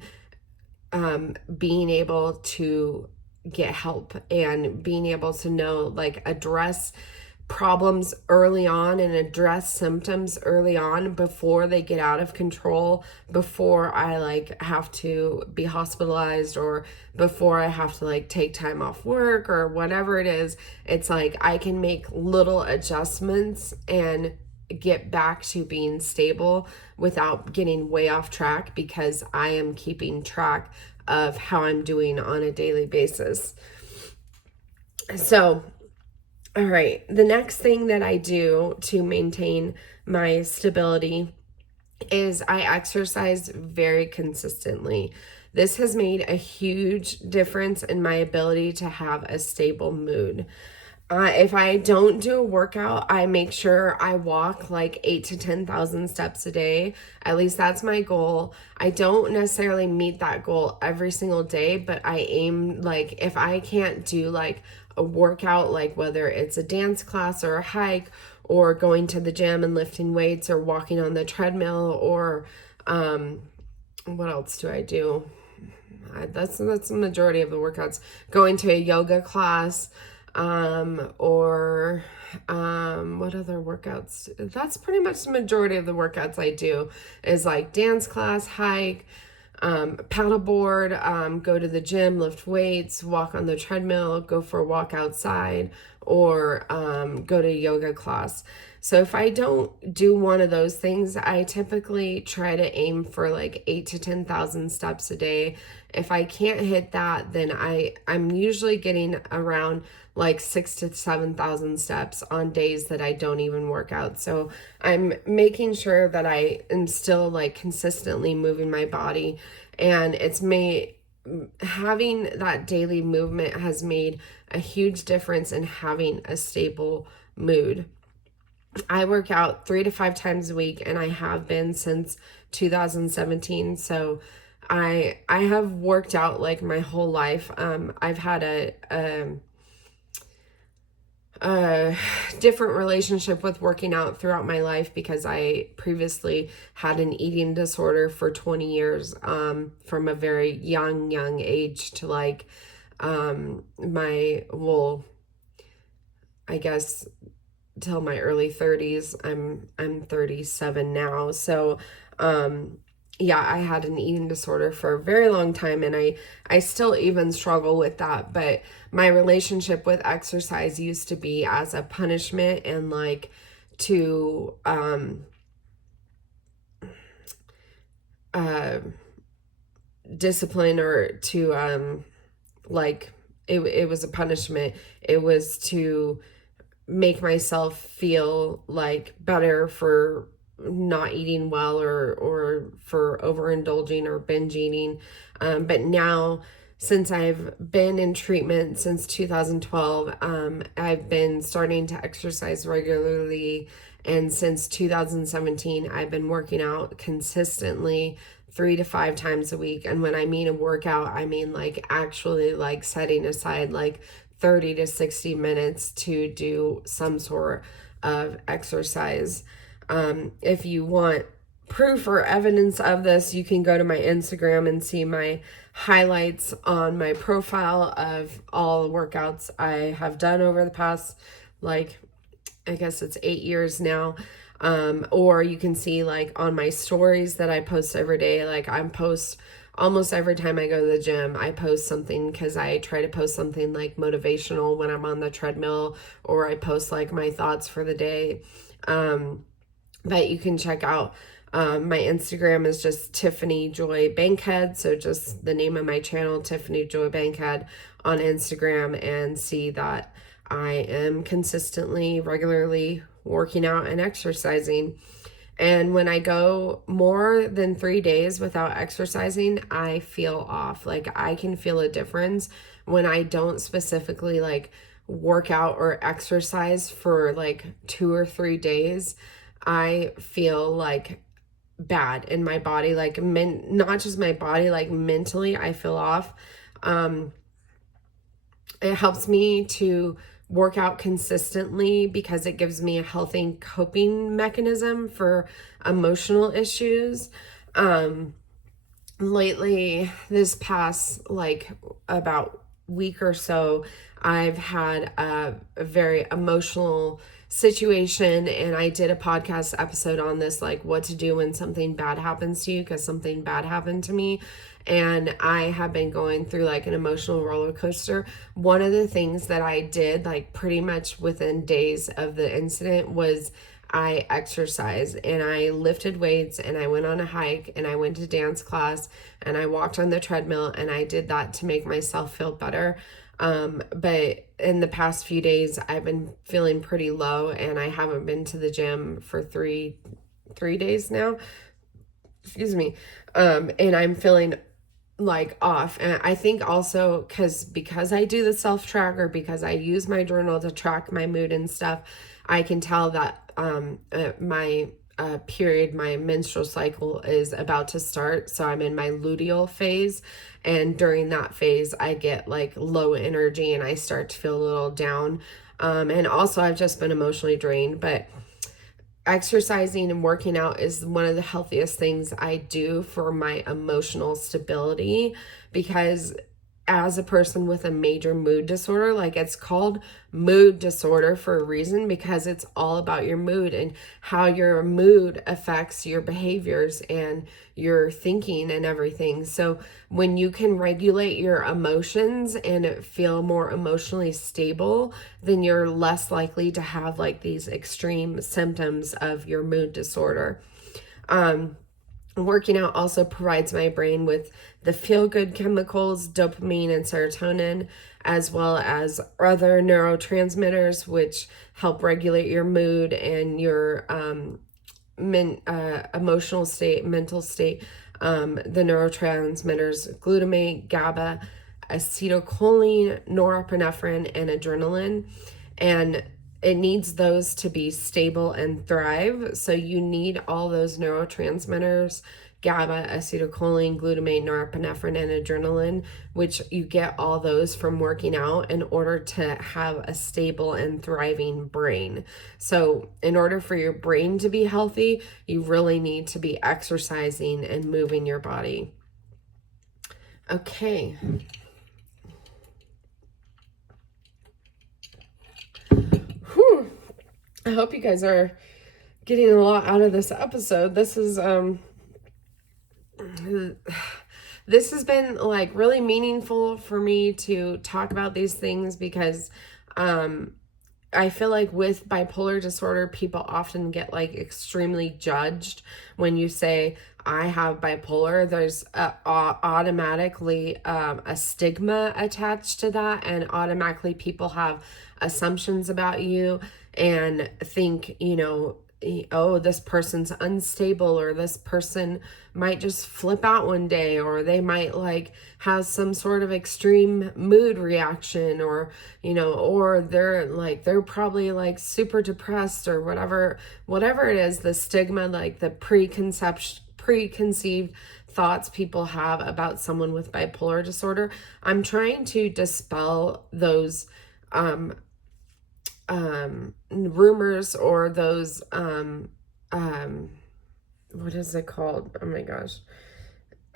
being able to get help and being able to know, like, address problems early on and address symptoms early on before they get out of control, before I like have to be hospitalized, or before I have to like take time off work or whatever it is. It's like I can make little adjustments and get back to being stable without getting way off track, because I am keeping track of how I'm doing on a daily basis. So all right, the next thing that I do to maintain my stability is I exercise very consistently. This has made a huge difference in my ability to have a stable mood. If I don't do a workout, I make sure I walk like 8 to 10,000 steps a day. At least that's my goal. I don't necessarily meet that goal every single day, but I aim, like, if I can't do like a workout, like whether it's a dance class or a hike or going to the gym and lifting weights or walking on the treadmill, or what else do I do? That's the majority of the workouts. Going to a yoga class, or what other workouts? That's pretty much the majority of the workouts I do is like dance class, hike, paddleboard, go to the gym, lift weights, walk on the treadmill, go for a walk outside, or go to yoga class. So if I don't do one of those things, I typically try to aim for like 8 to 10,000 steps a day. If I can't hit that, then I'm usually getting around like 6 to 7,000 steps on days that I don't even work out. So I'm making sure that I am still like consistently moving my body, and having that daily movement has made a huge difference in having a stable mood. I work out 3 to 5 times a week, and I have been since 2017. So I have worked out like my whole life. I've had a different relationship with working out throughout my life because I previously had an eating disorder for 20 years, from a very young age to like I guess till my early 30s. I'm 37 now. So yeah, I had an eating disorder for a very long time, and I still even struggle with that, but my relationship with exercise used to be as a punishment and like to discipline, or to like it was a punishment. It was to make myself feel like better for not eating well, or for overindulging or binge eating. But now, since I've been in treatment since 2012, I've been starting to exercise regularly. And since 2017, I've been working out consistently 3 to 5 times a week. And when I mean a workout, I mean like actually like setting aside like 30 to 60 minutes to do some sort of exercise. If you want proof or evidence of this, you can go to my Instagram and see my highlights on my profile of all the workouts I have done over the past, like, I guess it's 8 years now. Or you can see like on my stories that I post every day. Like I post almost every time I go to the gym, I post something, because I try to post something like motivational when I'm on the treadmill, or I post like my thoughts for the day. But you can check out my Instagram is just Tiffany Joy Bankhead. So just the name of my channel, Tiffany Joy Bankhead, on Instagram, and see that I am consistently, regularly working out and exercising. And when I go more than 3 days without exercising, I feel off. Like I can feel a difference when I don't specifically like work out or exercise for like 2 or 3 days. I feel like bad in my body, like not just my body, like mentally I feel off. It helps me to work out consistently because it gives me a healthy coping mechanism for emotional issues. Lately, this past like about week or so, I've had a very emotional situation, and I did a podcast episode on this, like what to do when something bad happens to you, because something bad happened to me, and I have been going through like an emotional roller coaster. One of the things that I did like pretty much within days of the incident was I exercised, and I lifted weights, and I went on a hike, and I went to dance class, and I walked on the treadmill, and I did that to make myself feel better. But in the past few days, I've been feeling pretty low, and I haven't been to the gym for three days now. Excuse me. And I'm feeling like off. And I think also because I do the self tracker, because I use my journal to track my mood and stuff, I can tell that my period, my menstrual cycle is about to start. So I'm in my luteal phase. And during that phase, I get like low energy, and I start to feel a little down. And also I've just been emotionally drained. But exercising and working out is one of the healthiest things I do for my emotional stability, because as a person with a major mood disorder. Like, it's called mood disorder for a reason, because it's all about your mood and how your mood affects your behaviors and your thinking and everything. So when you can regulate your emotions and feel more emotionally stable, then you're less likely to have like these extreme symptoms of your mood disorder. Working out also provides my brain with the feel-good chemicals, dopamine and serotonin, as well as other neurotransmitters, which help regulate your mood and your emotional state, mental state. The neurotransmitters, glutamate, GABA, acetylcholine, norepinephrine, and adrenaline. And it needs those to be stable and thrive. So you need all those neurotransmitters, GABA, acetylcholine, glutamate, norepinephrine, and adrenaline, which you get all those from working out in order to have a stable and thriving brain. So in order for your brain to be healthy, you really need to be exercising and moving your body. Okay. Whew. I hope you guys are getting a lot out of this episode. This has been like really meaningful for me to talk about these things, because I feel like with bipolar disorder, people often get like extremely judged when you say, I have bipolar. There's automatically a stigma attached to that, and automatically people have assumptions about you and think, you know, oh, this person's unstable, or this person might just flip out one day, or they might like have some sort of extreme mood reaction, or, you know, or they're probably like super depressed, or whatever it is, the stigma, like the preconceived thoughts people have about someone with bipolar disorder. I'm trying to dispel those rumors, or those what is it called? Oh my gosh.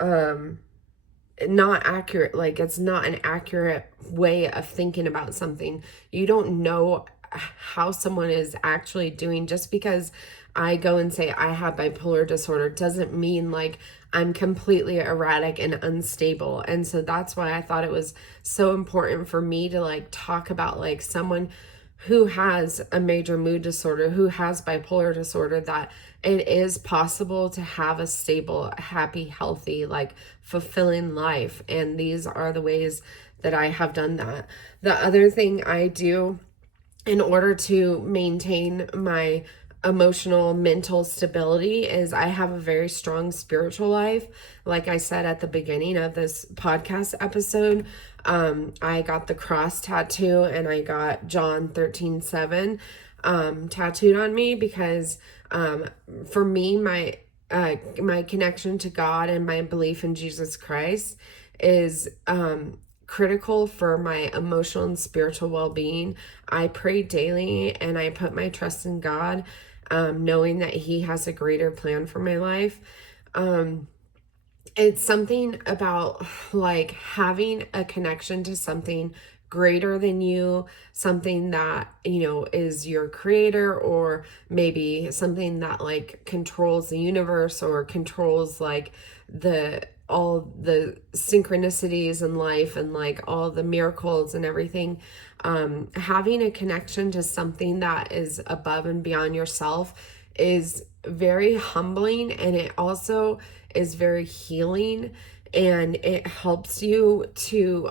Not accurate. Like, it's not an accurate way of thinking about something. You don't know how someone is actually doing. Just because I go and say I have bipolar disorder doesn't mean like I'm completely erratic and unstable. And so that's why I thought it was so important for me to like talk about like someone who has a major mood disorder, who has bipolar disorder, that it is possible to have a stable, happy, healthy, like fulfilling life. And these are the ways that I have done that. The other thing I do in order to maintain my emotional, mental stability is I have a very strong spiritual life. Like I said at the beginning of this podcast episode, I got the cross tattoo, and I got John 13:7 tattooed on me, because for me, my connection to God and my belief in Jesus Christ is critical for my emotional and spiritual well-being. I pray daily, and I put my trust in God, knowing that He has a greater plan for my life. It's something about like having a connection to something greater than you, something that, you know, is your creator, or maybe something that like controls the universe, or controls like all the synchronicities in life, and like all the miracles and everything. Having a connection to something that is above and beyond yourself is very humbling, and it also is very healing, and it helps you to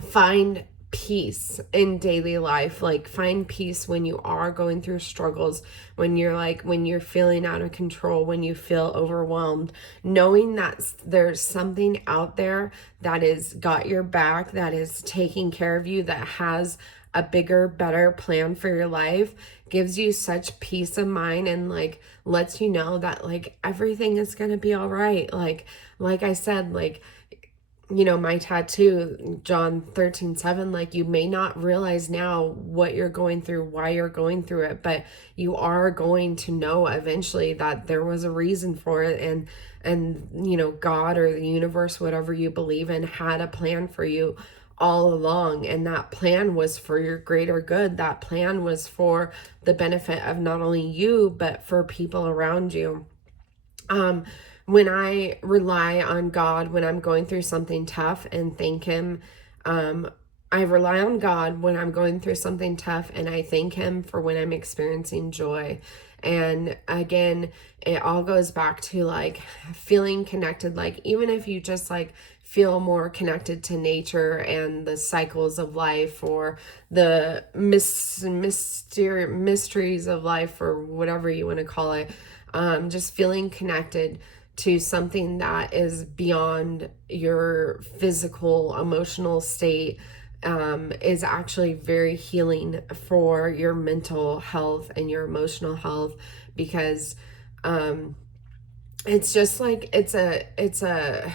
find peace in daily life. Like, find peace when you are going through struggles, when you're feeling out of control, when you feel overwhelmed, knowing that there's something out there that is got your back, that is taking care of you, that has a bigger, better plan for your life, gives you such peace of mind, and like lets you know that like everything is going to be all right. Like I said, like my tattoo, John 13:7, like, you may not realize now what you're going through, why you're going through it, but you are going to know eventually that there was a reason for it. And God or the universe, whatever you believe in, had a plan for you all along. And that plan was for your greater good. That plan was for the benefit of not only you, but for people around you. When I rely on God when I'm going through something tough and thank Him, I rely on God when I'm going through something tough, and I thank Him for when I'm experiencing joy. And again, it all goes back to like feeling connected. Like, even if you just like feel more connected to nature and the cycles of life, or the mysteries of life, or whatever you want to call it, just feeling connected to something that is beyond your physical, emotional state, is actually very healing for your mental health and your emotional health, because it's just like it's a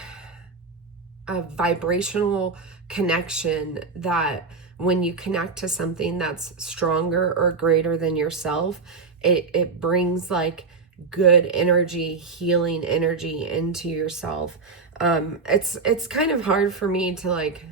vibrational connection, that when you connect to something that's stronger or greater than yourself, it brings like good energy, healing energy into yourself. It's kind of hard for me to like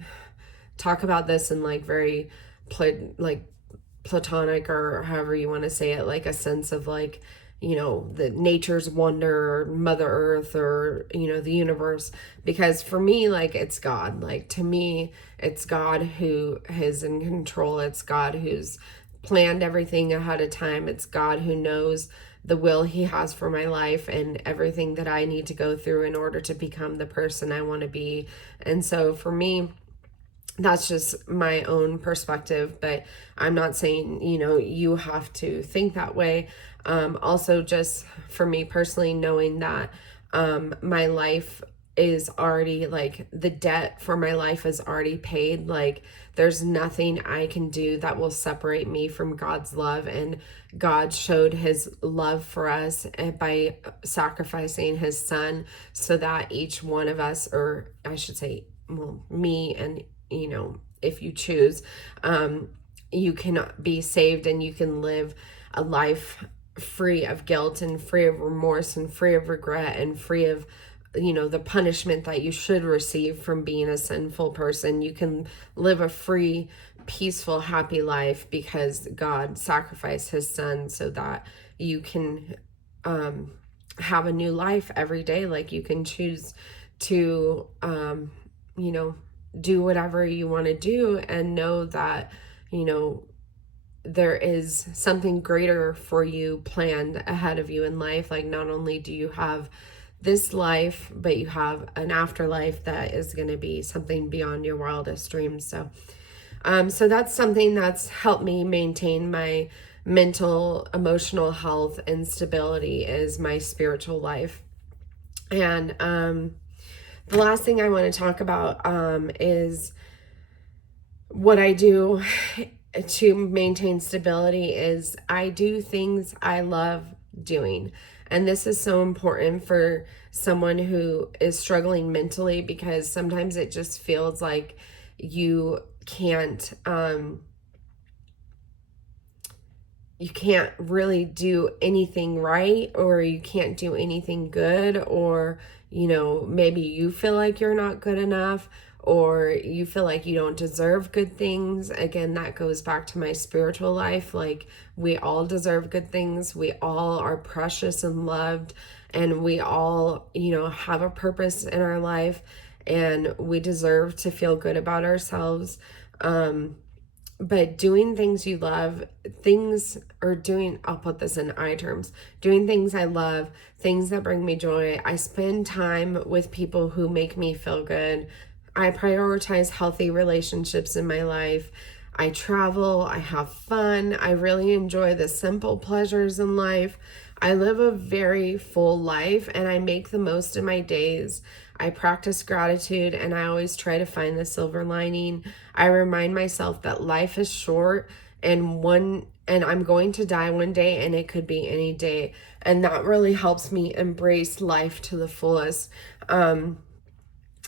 talk about this in like very platonic, or however you want to say it, like a sense of like, the nature's wonder, or Mother Earth, or the universe, because for me, like, it's God. Like, to me, it's God who is in control. It's God who's planned everything ahead of time. It's God who knows the will He has for my life and everything that I need to go through in order to become the person I want to be. And so for me, that's just my own perspective, but I'm not saying, you have to think that way. Also, just for me personally, knowing that my life is already, like, the debt for my life is already paid. Like, there's nothing I can do that will separate me from God's love. And God showed His love for us by sacrificing His Son, so that each one of us, or I should say, well, me, and if you choose, you can be saved, and you can live a life free of guilt, and free of remorse, and free of regret, and free of the punishment that you should receive from being a sinful person. You can live a free, peaceful, happy life, because God sacrificed His Son so that you can have a new life every day. Like, you can choose to do whatever you want to do, and know that there is something greater for you planned ahead of you in life. Like, not only do you have this life, but you have an afterlife that is going to be something beyond your wildest dreams. So that's something that's helped me maintain my mental, emotional health and stability, is my spiritual life. And the last thing I want to talk about is what I do to maintain stability. Is I do things I love doing. And this is so important for someone who is struggling mentally, because sometimes it just feels like you can't really do anything right, or you can't do anything good, or maybe you feel like you're not good enough, or you feel like you don't deserve good things. Again, that goes back to my spiritual life. Like, we all deserve good things. We all are precious and loved, and we all, have a purpose in our life, and we deserve to feel good about ourselves. But doing things you love, I'll put this in I terms, doing things I love, things that bring me joy. I spend time with people who make me feel good. I prioritize healthy relationships in my life. I travel, I have fun. I really enjoy the simple pleasures in life. I live a very full life, and I make the most of my days. I practice gratitude, and I always try to find the silver lining. I remind myself that life is short, and I'm going to die one day, and it could be any day. And that really helps me embrace life to the fullest.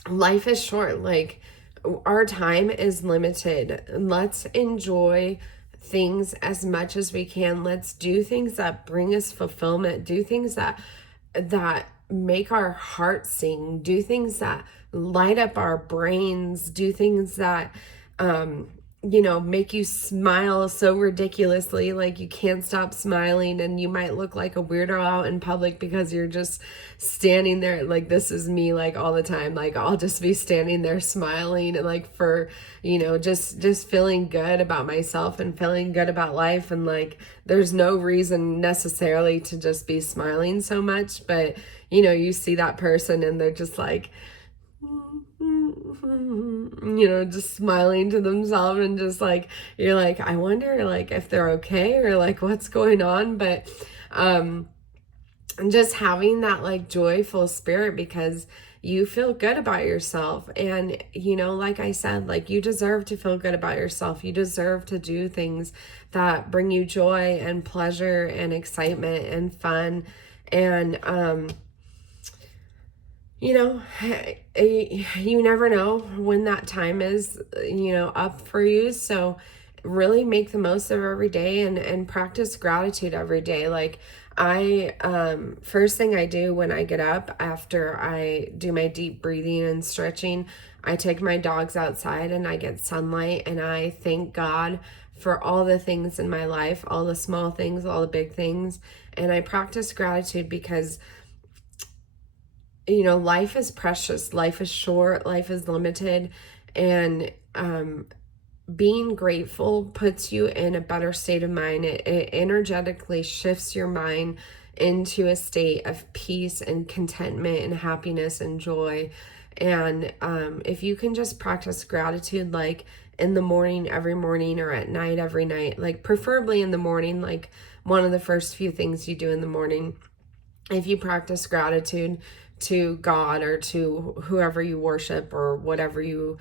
life is short. Like, our time is limited. Let's enjoy things as much as we can. Let's do things that bring us fulfillment, do things that make our heart sing, do things that light up our brains, do things that make you smile so ridiculously, like you can't stop smiling, and you might look like a weirdo out in public because you're just standing there. Like, this is me, like, all the time. Like, I'll just be standing there smiling, and like, for just feeling good about myself and feeling good about life. And like, there's no reason necessarily to just be smiling so much, but you see that person and they're just like, just smiling to themselves, and just like, you're like, I wonder, like, if they're okay, or like, what's going on. But just having that like joyful spirit, because you feel good about yourself. And like I said, like, you deserve to feel good about yourself. You deserve to do things that bring you joy and pleasure and excitement and fun. And you never know when that time is, up for you. So really make the most of every day, and practice gratitude every day. Like, first thing I do when I get up after I do my deep breathing and stretching, I take my dogs outside and I get sunlight, and I thank God for all the things in my life, all the small things, all the big things. And I practice gratitude because life is precious, life is short, life is limited, and being grateful puts you in a better state of mind. It energetically shifts your mind into a state of peace and contentment and happiness and joy. And if you can just practice gratitude, like in the morning every morning, or at night every night, like preferably in the morning, like one of the first few things you do in the morning, if you practice gratitude to God or to whoever you worship or whatever you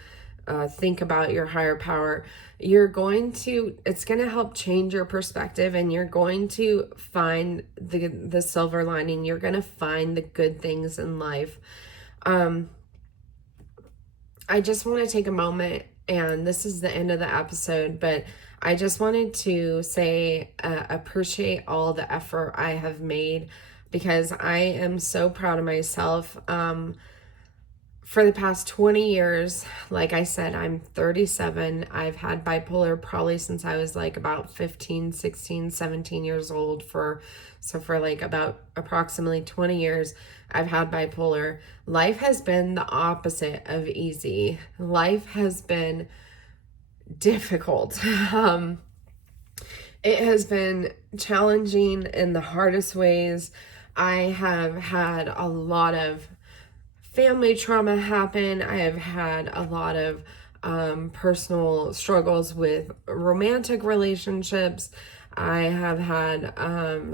think about, your higher power, it's going to help change your perspective, and you're going to find the silver lining. You're going to find the good things in life. I just want to take a moment, and this is the end of the episode, but I just wanted to say, appreciate all the effort I have made, because I am so proud of myself. For the past 20 years, like I said, I'm 37. I've had bipolar probably since I was like about 15, 16, 17 years old. For like about approximately 20 years, I've had bipolar. Life has been the opposite of easy. Life has been difficult. It has been challenging in the hardest ways. I have had a lot of family trauma happen. I have had a lot of personal struggles with romantic relationships. I have had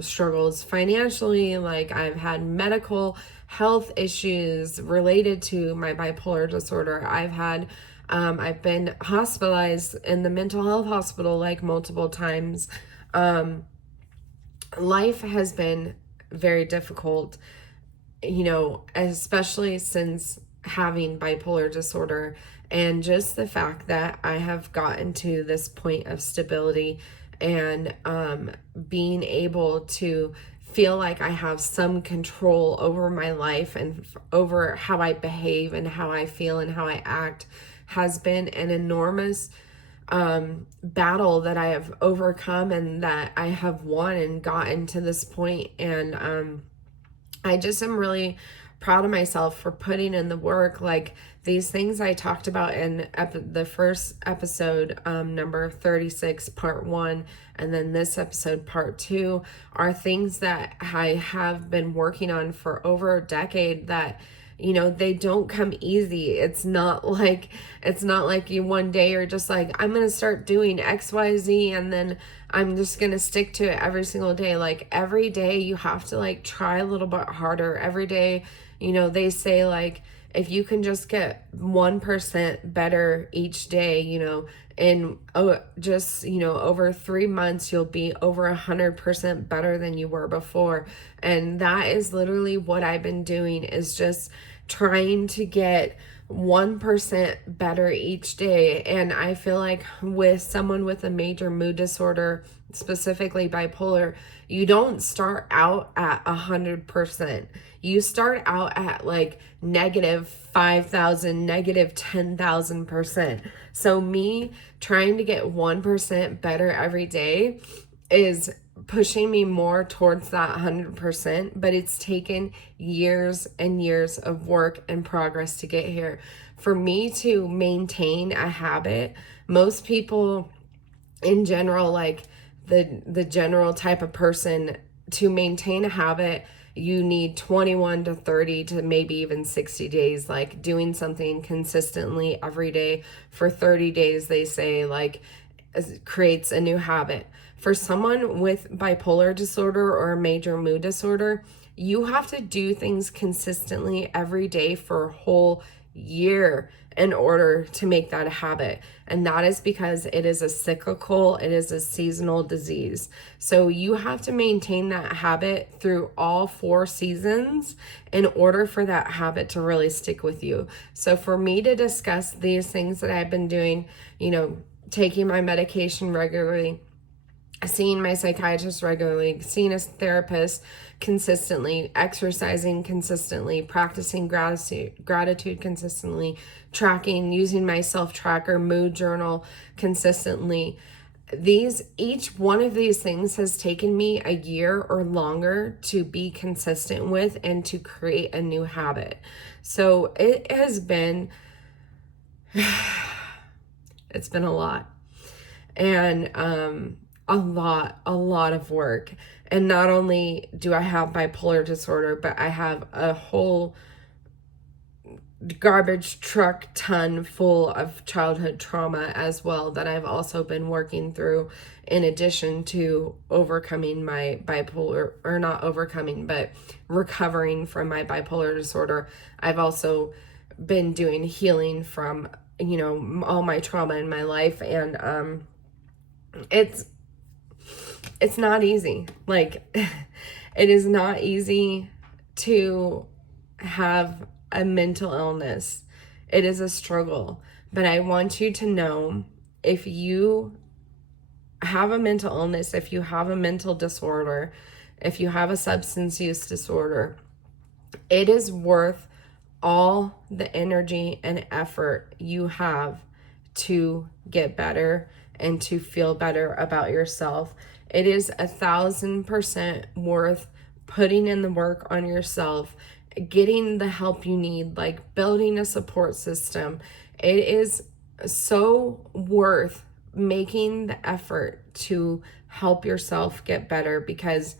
struggles financially. Like, I've had medical health issues related to my bipolar disorder. I've been hospitalized in the mental health hospital like multiple times. Life has been very difficult, especially since having bipolar disorder, and just the fact that I have gotten to this point of stability, and being able to feel like I have some control over my life and over how I behave and how I feel and how I act, has been an enormous battle that I have overcome, and that I have won and gotten to this point. And I just am really proud of myself for putting in the work. Like, these things I talked about in the first episode, number 36, part 1, and then this episode, part 2, are things that I have been working on for over a decade, that they don't come easy. It's not like you one day you're just like, I'm going to start doing XYZ and then I'm just going to stick to it every single day. Like, every day you have to like try a little bit harder. Every day, they say, like, if you can just get 1% better each day, in over 3 months, you'll be over 100% better than you were before. And that is literally what I've been doing, is just trying to get 1% better each day. And I feel like with someone with a major mood disorder, specifically bipolar, you don't start out at 100%. You start out at like negative 5,000, negative 10,000%. So me trying to get 1% better every day is pushing me more towards that 100%, but it's taken years and years of work and progress to get here. For me to maintain a habit, most people in general, like the general type of person, to maintain a habit, you need 21 to 30 to maybe even 60 days, like doing something consistently every day for 30 days, they say, like creates a new habit. For someone with bipolar disorder or a major mood disorder, you have to do things consistently every day for a whole year in order to make that a habit. And that is because it is a cyclical, it is a seasonal disease. So you have to maintain that habit through all 4 seasons in order for that habit to really stick with you. So for me to discuss these things that I've been doing, taking my medication regularly, seeing my psychiatrist regularly, seeing a therapist consistently, exercising consistently, practicing gratitude consistently, tracking, using my self-tracker, mood journal consistently. Each one of these things has taken me a year or longer to be consistent with and to create a new habit. So it has been, it's been a lot. And, a lot of work. And not only do I have bipolar disorder, but I have a whole garbage truck ton full of childhood trauma as well that I've also been working through, in addition to overcoming my bipolar, or not overcoming, but recovering from my bipolar disorder. I've also been doing healing from, all my trauma in my life. And it's not easy. Like, it is not easy to have a mental illness. It is a struggle. But I want you to know, if you have a mental illness, if you have a mental disorder, if you have a substance use disorder, it is worth all the energy and effort you have to get better and to feel better about yourself. It is 1,000% worth putting in the work on yourself, getting the help you need, like building a support system. It is so worth making the effort to help yourself get better, because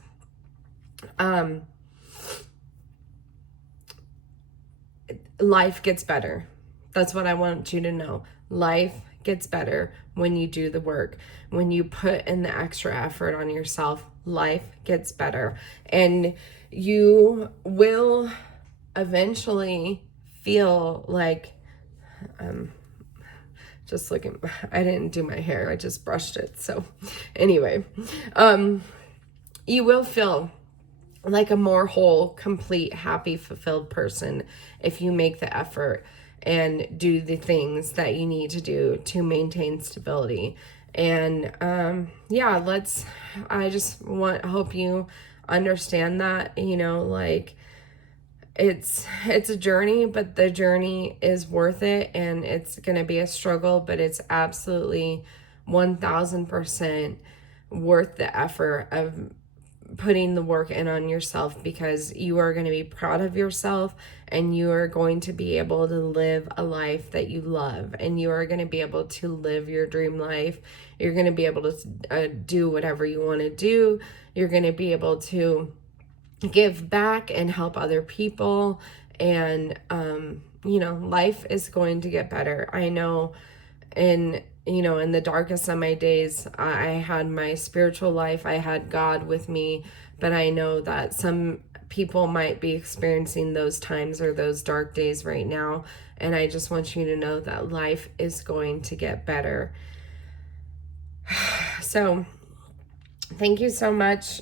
life gets better. That's what I want you to know. Life gets better when you do the work. When you put in the extra effort on yourself, life gets better. And you will eventually feel like, just looking, I didn't do my hair, I just brushed it. So anyway, you will feel like a more whole, complete, happy, fulfilled person if you make the effort and do the things that you need to do to maintain stability. And I just hope you understand that, like, it's a journey, but the journey is worth it, and it's going to be a struggle, but it's absolutely 1,000% worth the effort of putting the work in on yourself, because you are going to be proud of yourself, and you are going to be able to live a life that you love, and you are going to be able to live your dream life. You're going to be able to do whatever you want to do. You're going to be able to give back and help other people, and life is going to get better. I know in the darkest of my days, I had my spiritual life, I had God with me, but I know that some people might be experiencing those times or those dark days right now, and I just want you to know that life is going to get better. So thank you so much.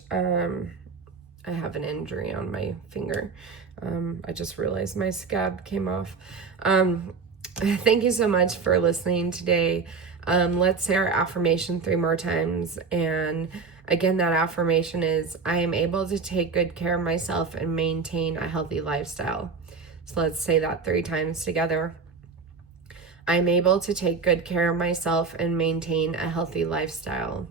I have an injury on my finger. I just realized my scab came off. Thank you so much for listening today. Let's say our affirmation 3 more times. And again, that affirmation is, I am able to take good care of myself and maintain a healthy lifestyle. So let's say that 3 times together. I'm able to take good care of myself and maintain a healthy lifestyle.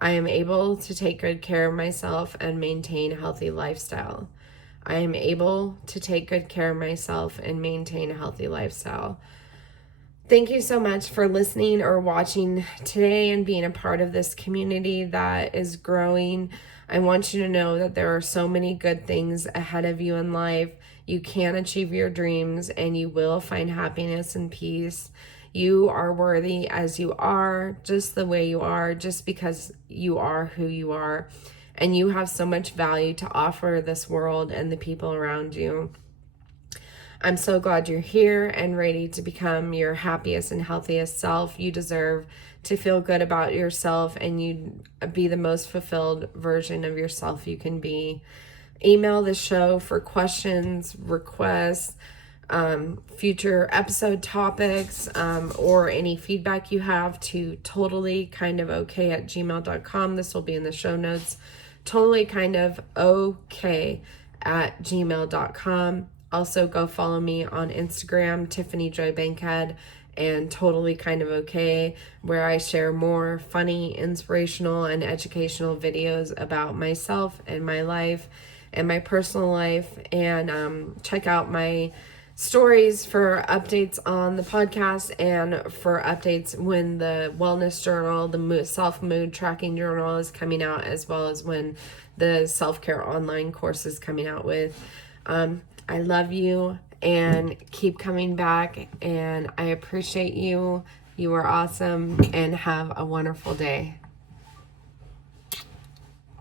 I am able to take good care of myself and maintain a healthy lifestyle. I am able to take good care of myself and maintain a healthy lifestyle. Thank you so much for listening or watching today and being a part of this community that is growing. I want you to know that there are so many good things ahead of you in life. You can achieve your dreams and you will find happiness and peace. You are worthy as you are, just the way you are, just because you are who you are. And you have so much value to offer this world and the people around you. I'm so glad you're here and ready to become your happiest and healthiest self. You deserve to feel good about yourself and you be the most fulfilled version of yourself you can be. Email the show for questions, requests, future episode topics, or any feedback you have to totallykindof@gmail.com. This will be in the show notes. totallykindof@gmail.com. Also, go follow me on Instagram, Tiffany Joy Bankhead, and Totally Kind of Okay, where I share more funny, inspirational, and educational videos about myself and my life and my personal life. And check out my stories for updates on the podcast and for updates when the wellness journal, the self-mood tracking journal is coming out, as well as when the self-care online course is coming out with. I love you and keep coming back, and I appreciate you. You are awesome, and have a wonderful day.